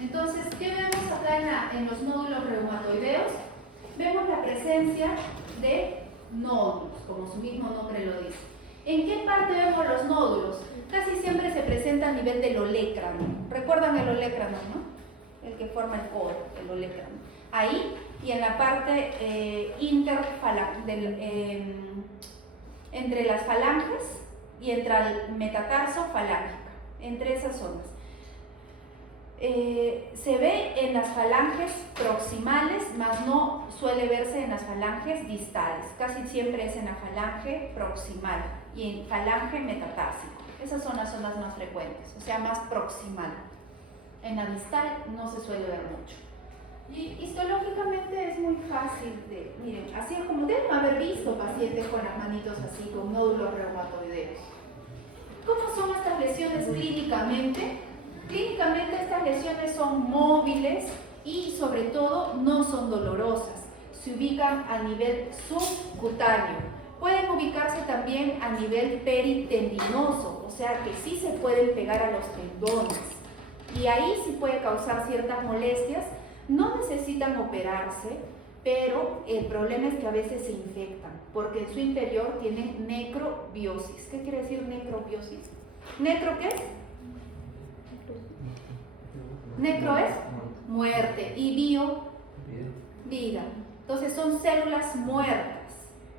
Entonces, ¿qué vemos acá en los nódulos reumatoideos? Vemos la presencia de nódulos, como su mismo nombre lo dice. ¿En qué parte vemos los nódulos? Casi siempre se presenta a nivel del olecrano. ¿Recuerdan el olecrano, no? El que forma el codo, el olecrano. Ahí y en la parte entre las falanges y entre el metatarso falángica, entre esas zonas. Se ve en las falanges proximales, mas no suele verse en las falanges distales. Casi siempre es en la falange proximal y en falange metatársico. Esas son las zonas más frecuentes, o sea, más proximal. En la distal no se suele ver mucho. Y histológicamente es muy fácil de, miren, así es como deben haber visto pacientes con las manitos así, con nódulos reumatoideos. ¿Cómo son estas lesiones clínicamente? Clínicamente estas lesiones son móviles y sobre todo no son dolorosas. Se ubican a nivel subcutáneo. Pueden ubicarse también a nivel peritendinoso, o sea que sí se pueden pegar a los tendones. Y ahí sí puede causar ciertas molestias. No necesitan operarse, pero el problema es que a veces se infectan, porque en su interior tienen necrobiosis. ¿Qué quiere decir necrobiosis? ¿Necro qué es? Necro es muerte y bio, vida. Entonces son células muertas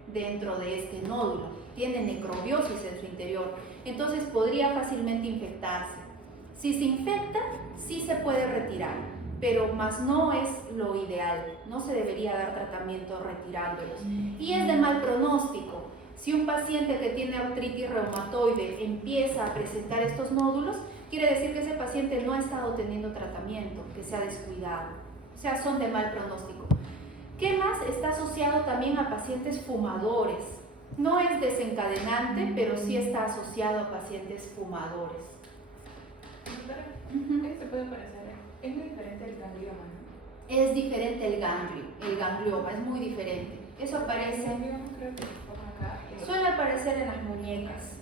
dentro de este nódulo. Tienen necrobiosis en su interior. Entonces podría fácilmente infectarse. Si se infecta, sí se puede retirar, pero más no es lo ideal. No se debería dar tratamiento retirándolos. Y es de mal pronóstico. Si un paciente que tiene artritis reumatoide empieza a presentar estos nódulos, quiere decir que ese paciente no ha estado teniendo tratamiento, que se ha descuidado. O sea, son de mal pronóstico. ¿Qué más? Está asociado también a pacientes fumadores. No es desencadenante, pero sí está asociado a pacientes fumadores. ¿Qué se puede parecer? Es muy diferente el ganglioma, ¿no? Es diferente el ganglioma, es muy diferente. Eso aparece, Creo que acá. suele aparecer en las muñecas.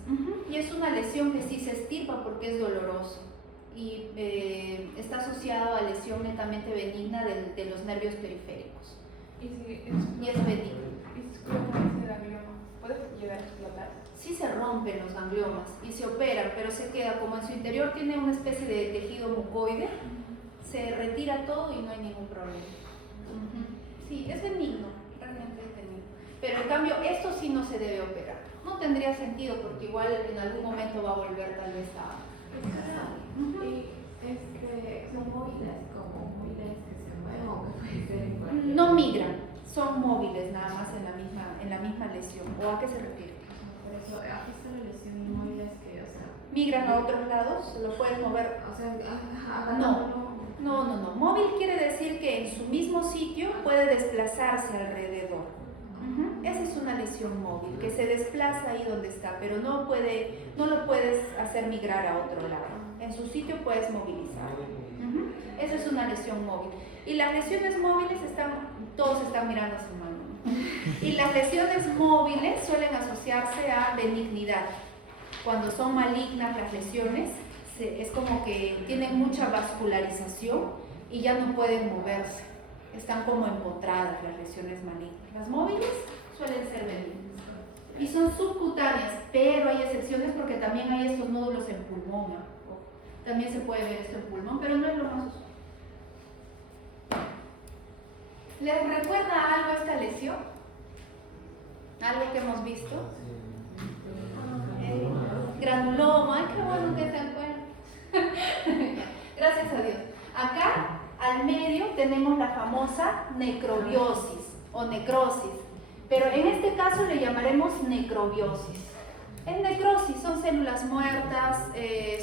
Y es una lesión que sí se extirpa porque es doloroso. Y está asociado a lesión netamente benigna de los nervios periféricos. Y si es benigno. ¿Y si explota ese ganglioma? ¿Puede llegar a explotar? Sí se rompen los gangliomas y se operan, pero se queda como en su interior tiene una especie de tejido mucoide, se retira todo y no hay ningún problema. Sí, es benigno, realmente es benigno. Pero en cambio esto sí no se debe operar. No tendría sentido porque igual en algún momento va a volver tal vez a... Y son móviles, como móviles que se mueven o que puede ser en cualquier... No migran, son móviles nada más en la misma lesión. ¿O a qué se refiere? Por eso, aquí está la lesión inmóvil, es que, o sea... ¿Migran a otros lados? ¿Lo pueden mover? O sea, No. Móvil quiere decir que en su mismo sitio puede desplazarse alrededor. Esa es una lesión móvil, que se desplaza ahí donde está, pero no lo puedes hacer migrar a otro lado. En su sitio puedes movilizar. Esa es una lesión móvil. Y las lesiones móviles todos están mirando a su mano. Y las lesiones móviles suelen asociarse a benignidad. Cuando son malignas las lesiones, es como que tienen mucha vascularización y ya no pueden moverse. Están como empotradas las lesiones malignas. Las móviles suelen ser benignas y son subcutáneas, pero hay excepciones porque también hay estos nódulos en pulmón, ¿no? También se puede ver esto en pulmón, pero no es lo más usual. ¿Les recuerda algo esta lesión? ¿Algo que hemos visto? Granuloma, ay, qué bueno que se acuerdan. Gracias a Dios. Acá al medio tenemos la famosa necrobiosis o necrosis, pero en este caso le llamaremos necrobiosis. Es necrosis, son células muertas,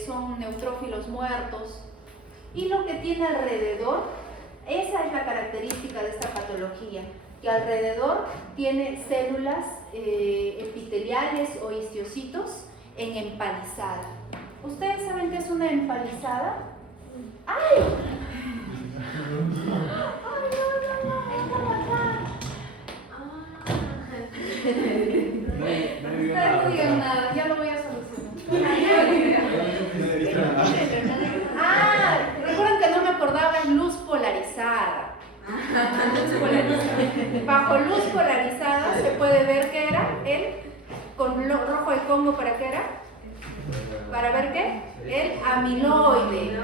son neutrófilos muertos, y lo que tiene alrededor, esa es la característica de esta patología, que alrededor tiene células epiteliales o histocitos en empalizada. ¿Ustedes saben qué es una empalizada? ¡Ay! No digan nada, ya lo voy a solucionar. Recuerden que no me acordaba, es luz polarizada. Bajo luz polarizada se puede ver qué era con rojo de Congo, ¿para qué era? ¿Para ver qué? El amiloide.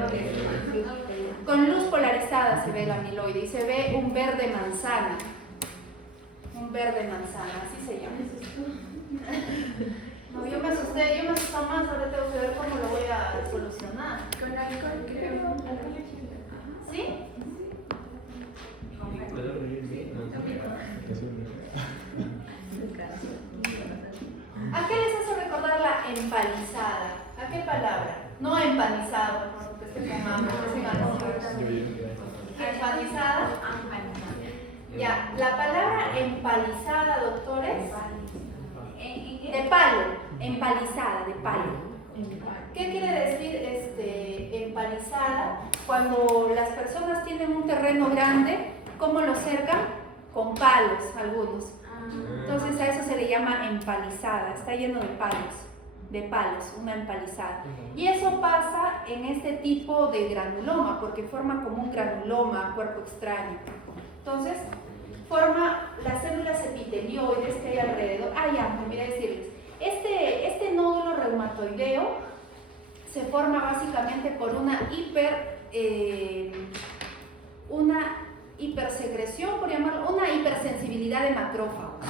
Con luz polarizada se ve el amiloide y se ve un verde manzana. Un verde manzana, así se llama. No, yo me asusté más, ahora tengo que ver cómo lo voy a solucionar. Con alcohol, creo. ¿Sí? ¿A qué les hace recordar la empalizada? ¿A qué palabra? No empanizado, porque esté con hambre, empanizada. Ya, la palabra empalizada, doctores, de palo, empalizada, de palo. ¿Qué quiere decir empalizada? Cuando las personas tienen un terreno grande, ¿cómo lo cercan? Con palos, algunos. Entonces a eso se le llama empalizada, está lleno de palos, una empalizada. Y eso pasa en este tipo de granuloma, porque forma como un granuloma, cuerpo extraño. Entonces, forma las células epitelioides que hay alrededor. Ya, me olvidé decirles. Este nódulo reumatoideo se forma básicamente por una hipersecreción, por llamarlo, una hipersensibilidad de macrófagos.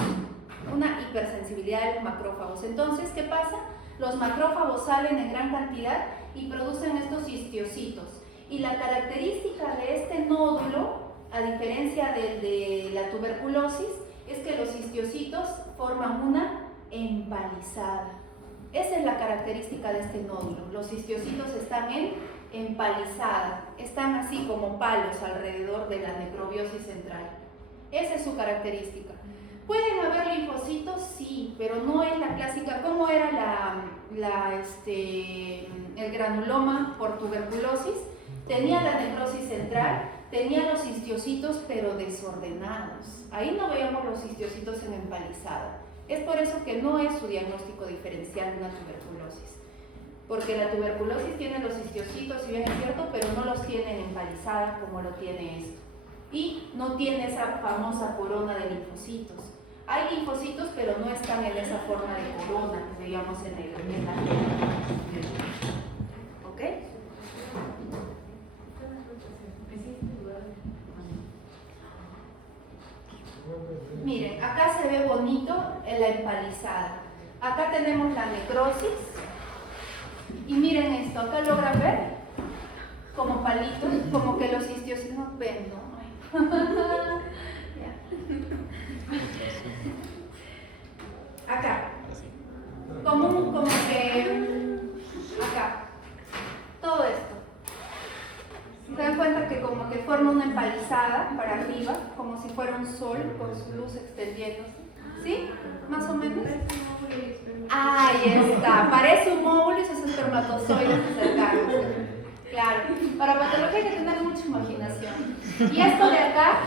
Una hipersensibilidad de los macrófagos. Entonces, ¿qué pasa? Los macrófagos salen en gran cantidad y producen estos histiocitos. Y la característica de este nódulo, a diferencia del de la tuberculosis, es que los histiocitos forman una empalizada. Esa es la característica de este nódulo. Los histiocitos están en empalizada, están así como palos alrededor de la necrobiosis central. Esa es su característica. ¿Pueden haber linfocitos? Sí, pero no es la clásica. ¿Cómo era el granuloma por tuberculosis? Tenía la necrosis central, tenía los histiocitos pero desordenados. Ahí no veíamos los histiocitos en empalizada. Es por eso que no es su diagnóstico diferencial de una tuberculosis. Porque la tuberculosis tiene los histiocitos, si bien es cierto, pero no los tiene en empalizada como lo tiene esto. Y no tiene esa famosa corona de linfocitos. Hay linfocitos, pero no están en esa forma de corona que veíamos en la ¿ok? Miren, acá se ve bonito en la empalizada. Acá tenemos la necrosis. Y miren esto, acá logran ver como palitos, como que los histiocitos no ven, ¿no? Acá, como que acá, todo esto. ¿Se dan cuenta que como que forma una empalizada para arriba, como si fuera un sol con su luz extendiéndose? ¿Sí? ¿Más o menos? Ahí está, parece un óvulo y sus espermatozoides se acercaron. Claro, para patología hay que tener mucha imaginación. Y esto de acá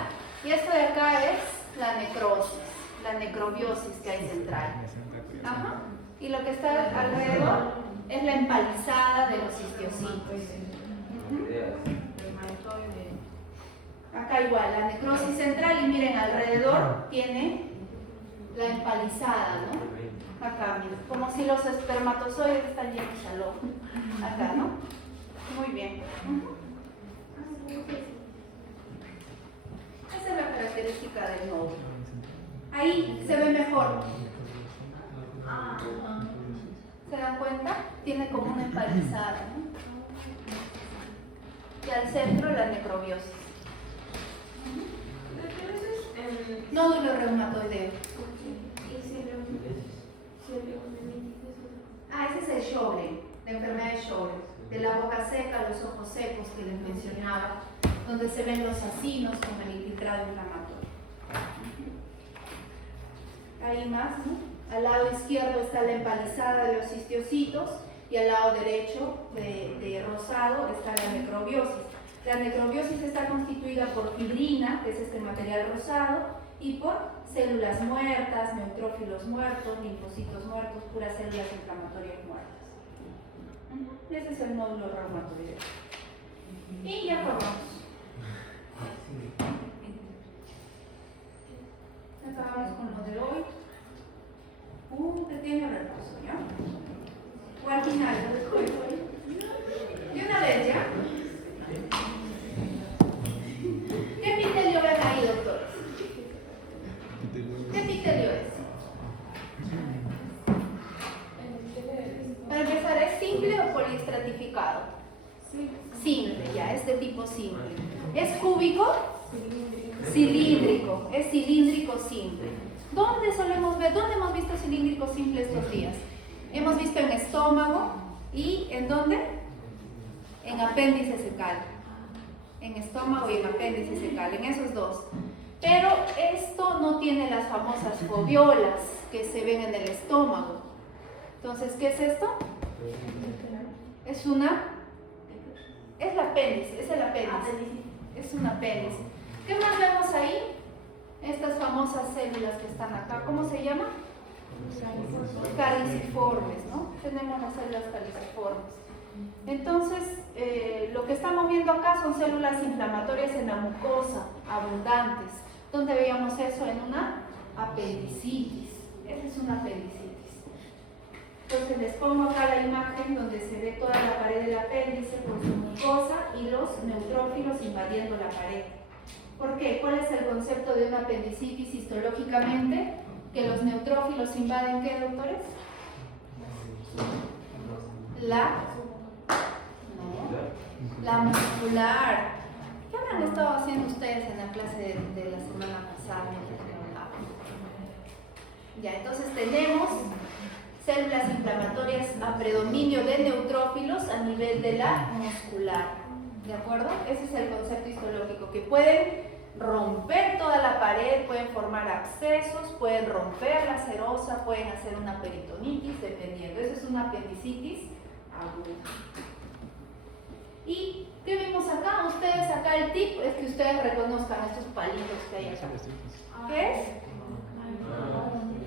es la necrosis, la necrobiosis que hay central. Ajá. Y lo que está alrededor es la empalizada de los histiocitos. Acá igual, la necrosis central y miren, alrededor tiene la empalizada, ¿no? Acá, miren, como si los espermatozoides están llenos al ojo. Acá, ¿no? Muy bien. Esa es la característica del nódulo. Ahí se ve mejor. ¿Se dan cuenta? Tiene como una empalizada, ¿no? Y al centro la necrobiosis. Nódulo reumatoideo. Ese es el Sjögren, la enfermedad de Sjögren, de la boca seca, los ojos secos que les mencionaba, donde se ven los acinos con el infiltrado inflamatorio. Ahí más, ¿no? Al lado izquierdo está la empalizada de los histiocitos y al lado derecho de rosado está la necrobiosis. La necrobiosis está constituida por fibrina, que es este material rosado, y por células muertas, neutrófilos muertos, linfocitos muertos, puras células inflamatorias muertas. Ese es el nódulo reumatoideo. Y ya acabamos. Acabamos con lo de hoy. Pequeño reposo, ¿ya? O al final, de una vez, ¿ya? cúbico? Cilíndrico. Es cilíndrico simple. ¿Dónde solemos ver? ¿Dónde hemos visto cilíndrico simple estos días? Hemos visto en estómago y ¿en dónde? En apéndice secal. En estómago y en apéndice secal, en esos dos. Pero esto no tiene las famosas foviolas que se ven en el estómago. Entonces, ¿qué es esto? Es el apéndice, es el apéndice. Es un apéndice. ¿Qué más vemos ahí? Estas famosas células que están acá, ¿cómo se llaman? Caliciformes, ¿no? Tenemos las células caliciformes. Entonces, lo que estamos viendo acá son células inflamatorias en la mucosa, abundantes. ¿Dónde veíamos eso? En una apendicitis. Esa es una apendicitis. Entonces les pongo acá la imagen donde se ve toda la pared del apéndice con su mucosa y los neutrófilos invadiendo la pared. ¿Por qué? ¿Cuál es el concepto de una apendicitis histológicamente? Que los neutrófilos invaden, ¿qué, doctores? La muscular. ¿Qué habrán estado haciendo ustedes en la clase de la semana pasada? Ya, entonces tenemos células inflamatorias a predominio de neutrófilos a nivel de la muscular. ¿De acuerdo? Ese es el concepto histológico, que pueden romper toda la pared, pueden formar abscesos, pueden romper la serosa, pueden hacer una peritonitis, dependiendo. Eso es una apendicitis aguda. ¿Y qué vimos acá? Ustedes acá el tip es que ustedes reconozcan estos palitos que hay acá. ¿Qué es?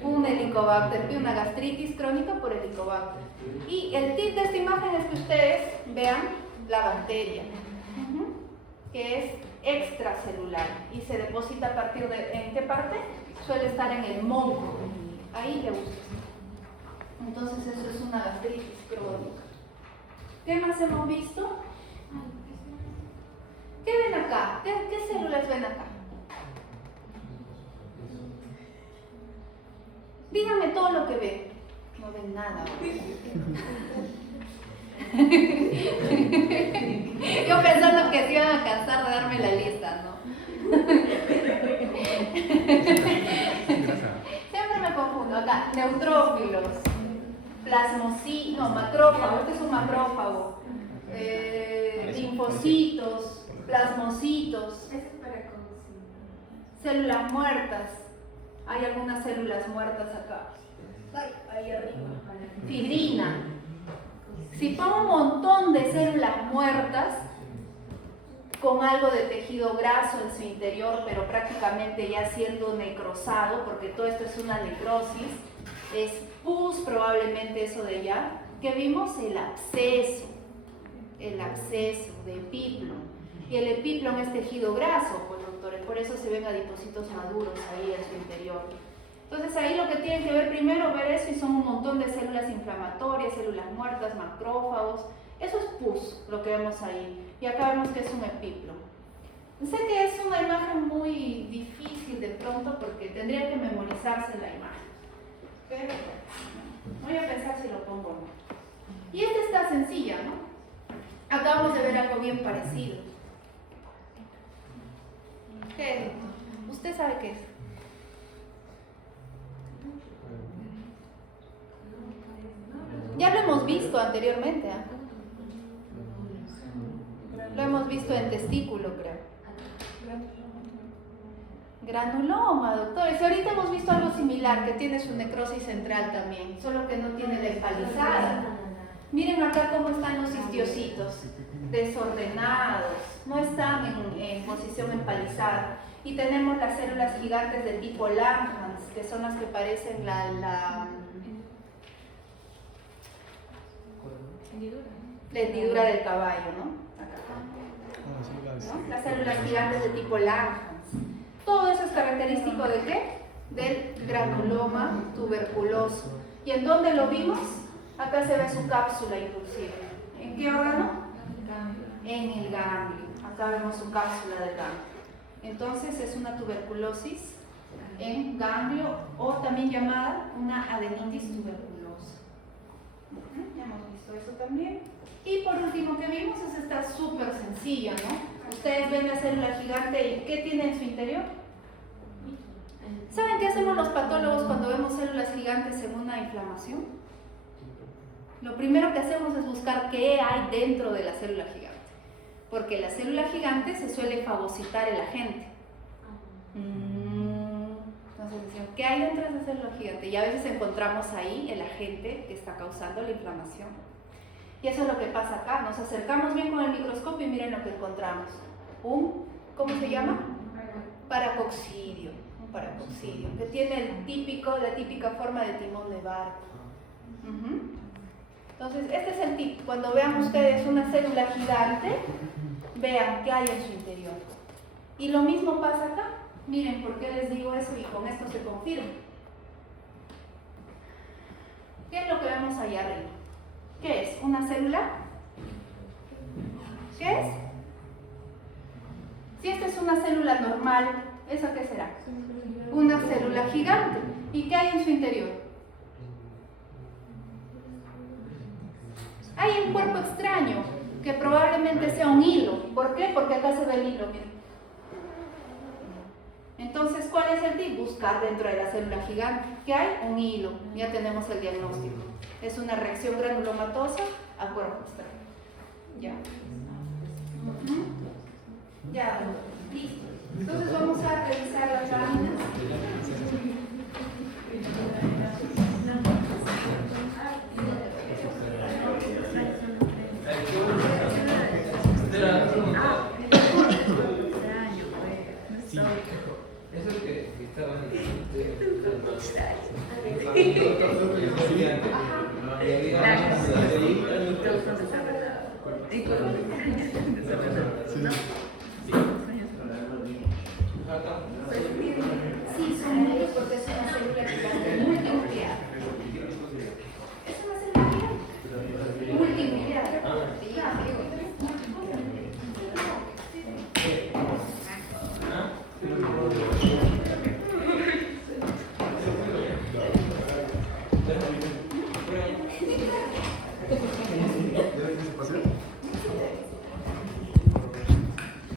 Un helicobacter, una gastritis crónica por helicobacter. Y el tip de esta imagen es que ustedes vean la bacteria, que es extracelular y se deposita a partir de, ¿en qué parte? Suele estar en el moco, ahí le gusta. Entonces eso es una gastritis crónica. ¿Qué más hemos visto? ¿Qué ven acá? ¿Qué células ven acá? Díganme todo lo que ven. No ven nada. Yo pensando que se iban a cansar de darme la lista, ¿no? Siempre me confundo. Acá, neutrófilos, plasmocitos, macrófago, este es un macrófago, linfocitos, plasmocitos, células muertas. Hay algunas células muertas acá. Ahí arriba. Fibrina. Si pongo un montón de células muertas con algo de tejido graso en su interior, pero prácticamente ya siendo necrosado, porque todo esto es una necrosis, es pus probablemente eso de allá, que vimos el absceso de epiplon. Y el epiplon es tejido graso, pues doctores, por eso se ven adipocitos maduros ahí en su interior. Entonces ahí lo que tienen que ver primero, ver eso, y son un montón de células inflamatorias, células muertas, macrófagos. Eso es pus, lo que vemos ahí. Y acá vemos que es un epiplon. Sé que es una imagen muy difícil de pronto porque tendría que memorizarse la imagen. Pero bueno, voy a pensar si lo pongo o no. Y esta está sencilla, ¿no? Acabamos de ver algo bien parecido. ¿Qué es? ¿Usted sabe qué es? Ya lo hemos visto anteriormente, ¿eh? Lo hemos visto en testículo, creo. Granuloma, doctores. Ahorita hemos visto algo similar, que tiene su necrosis central también, solo que no tiene la empalizada. Miren acá cómo están los histiocitos, desordenados, no están en posición empalizada. Y tenemos las células gigantes de tipo Langhans, que son las que parecen la hendidura del caballo, ¿no? Acá. ¿No? Las células gigantes de tipo Langhans. Todo eso es característico ¿de qué? Del granuloma tuberculoso. ¿Y en dónde lo vimos? Acá se ve su cápsula inclusive. ¿En qué órgano? En el ganglio. Acá vemos su cápsula del ganglio. Entonces es una tuberculosis en ganglio, o también llamada una adenitis tuberculosa. Ya hemos visto eso también. Y por último que vimos es esta súper sencilla, ¿no? Ustedes ven la célula gigante y ¿qué tiene en su interior? ¿Saben qué hacemos los patólogos cuando vemos células gigantes en una inflamación? Lo primero que hacemos es buscar qué hay dentro de la célula gigante. Porque la célula gigante se suele fagocitar el agente. Entonces decimos, ¿qué hay dentro de esa célula gigante? Y a veces encontramos ahí el agente que está causando la inflamación. Y eso es lo que pasa acá. Nos acercamos bien con el microscopio y miren lo que encontramos. ¿Cómo se llama? Paracoxidio. Un paracoxidio, que tiene la típica forma de timón de barco. Entonces, este es el tip. Cuando vean ustedes una célula gigante, vean qué hay en su interior. Y lo mismo pasa acá. Miren por qué les digo eso y con esto se confirma. ¿Qué es lo que vemos allá arriba? ¿Qué es? ¿Una célula? ¿Qué es? Si esta es una célula normal, ¿esa qué será? Una célula gigante. ¿Y qué hay en su interior? Hay un cuerpo extraño que probablemente sea un hilo. ¿Por qué? Porque acá se ve el hilo, miren. Entonces, ¿cuál es el tip? Buscar dentro de la célula gigante. ¿Qué hay? Un hilo. Ya tenemos el diagnóstico. Es una reacción granulomatosa a cuerpo extraño. Ya. Ya, listo. Entonces vamos a revisar las láminas. Eso es que estaban Y con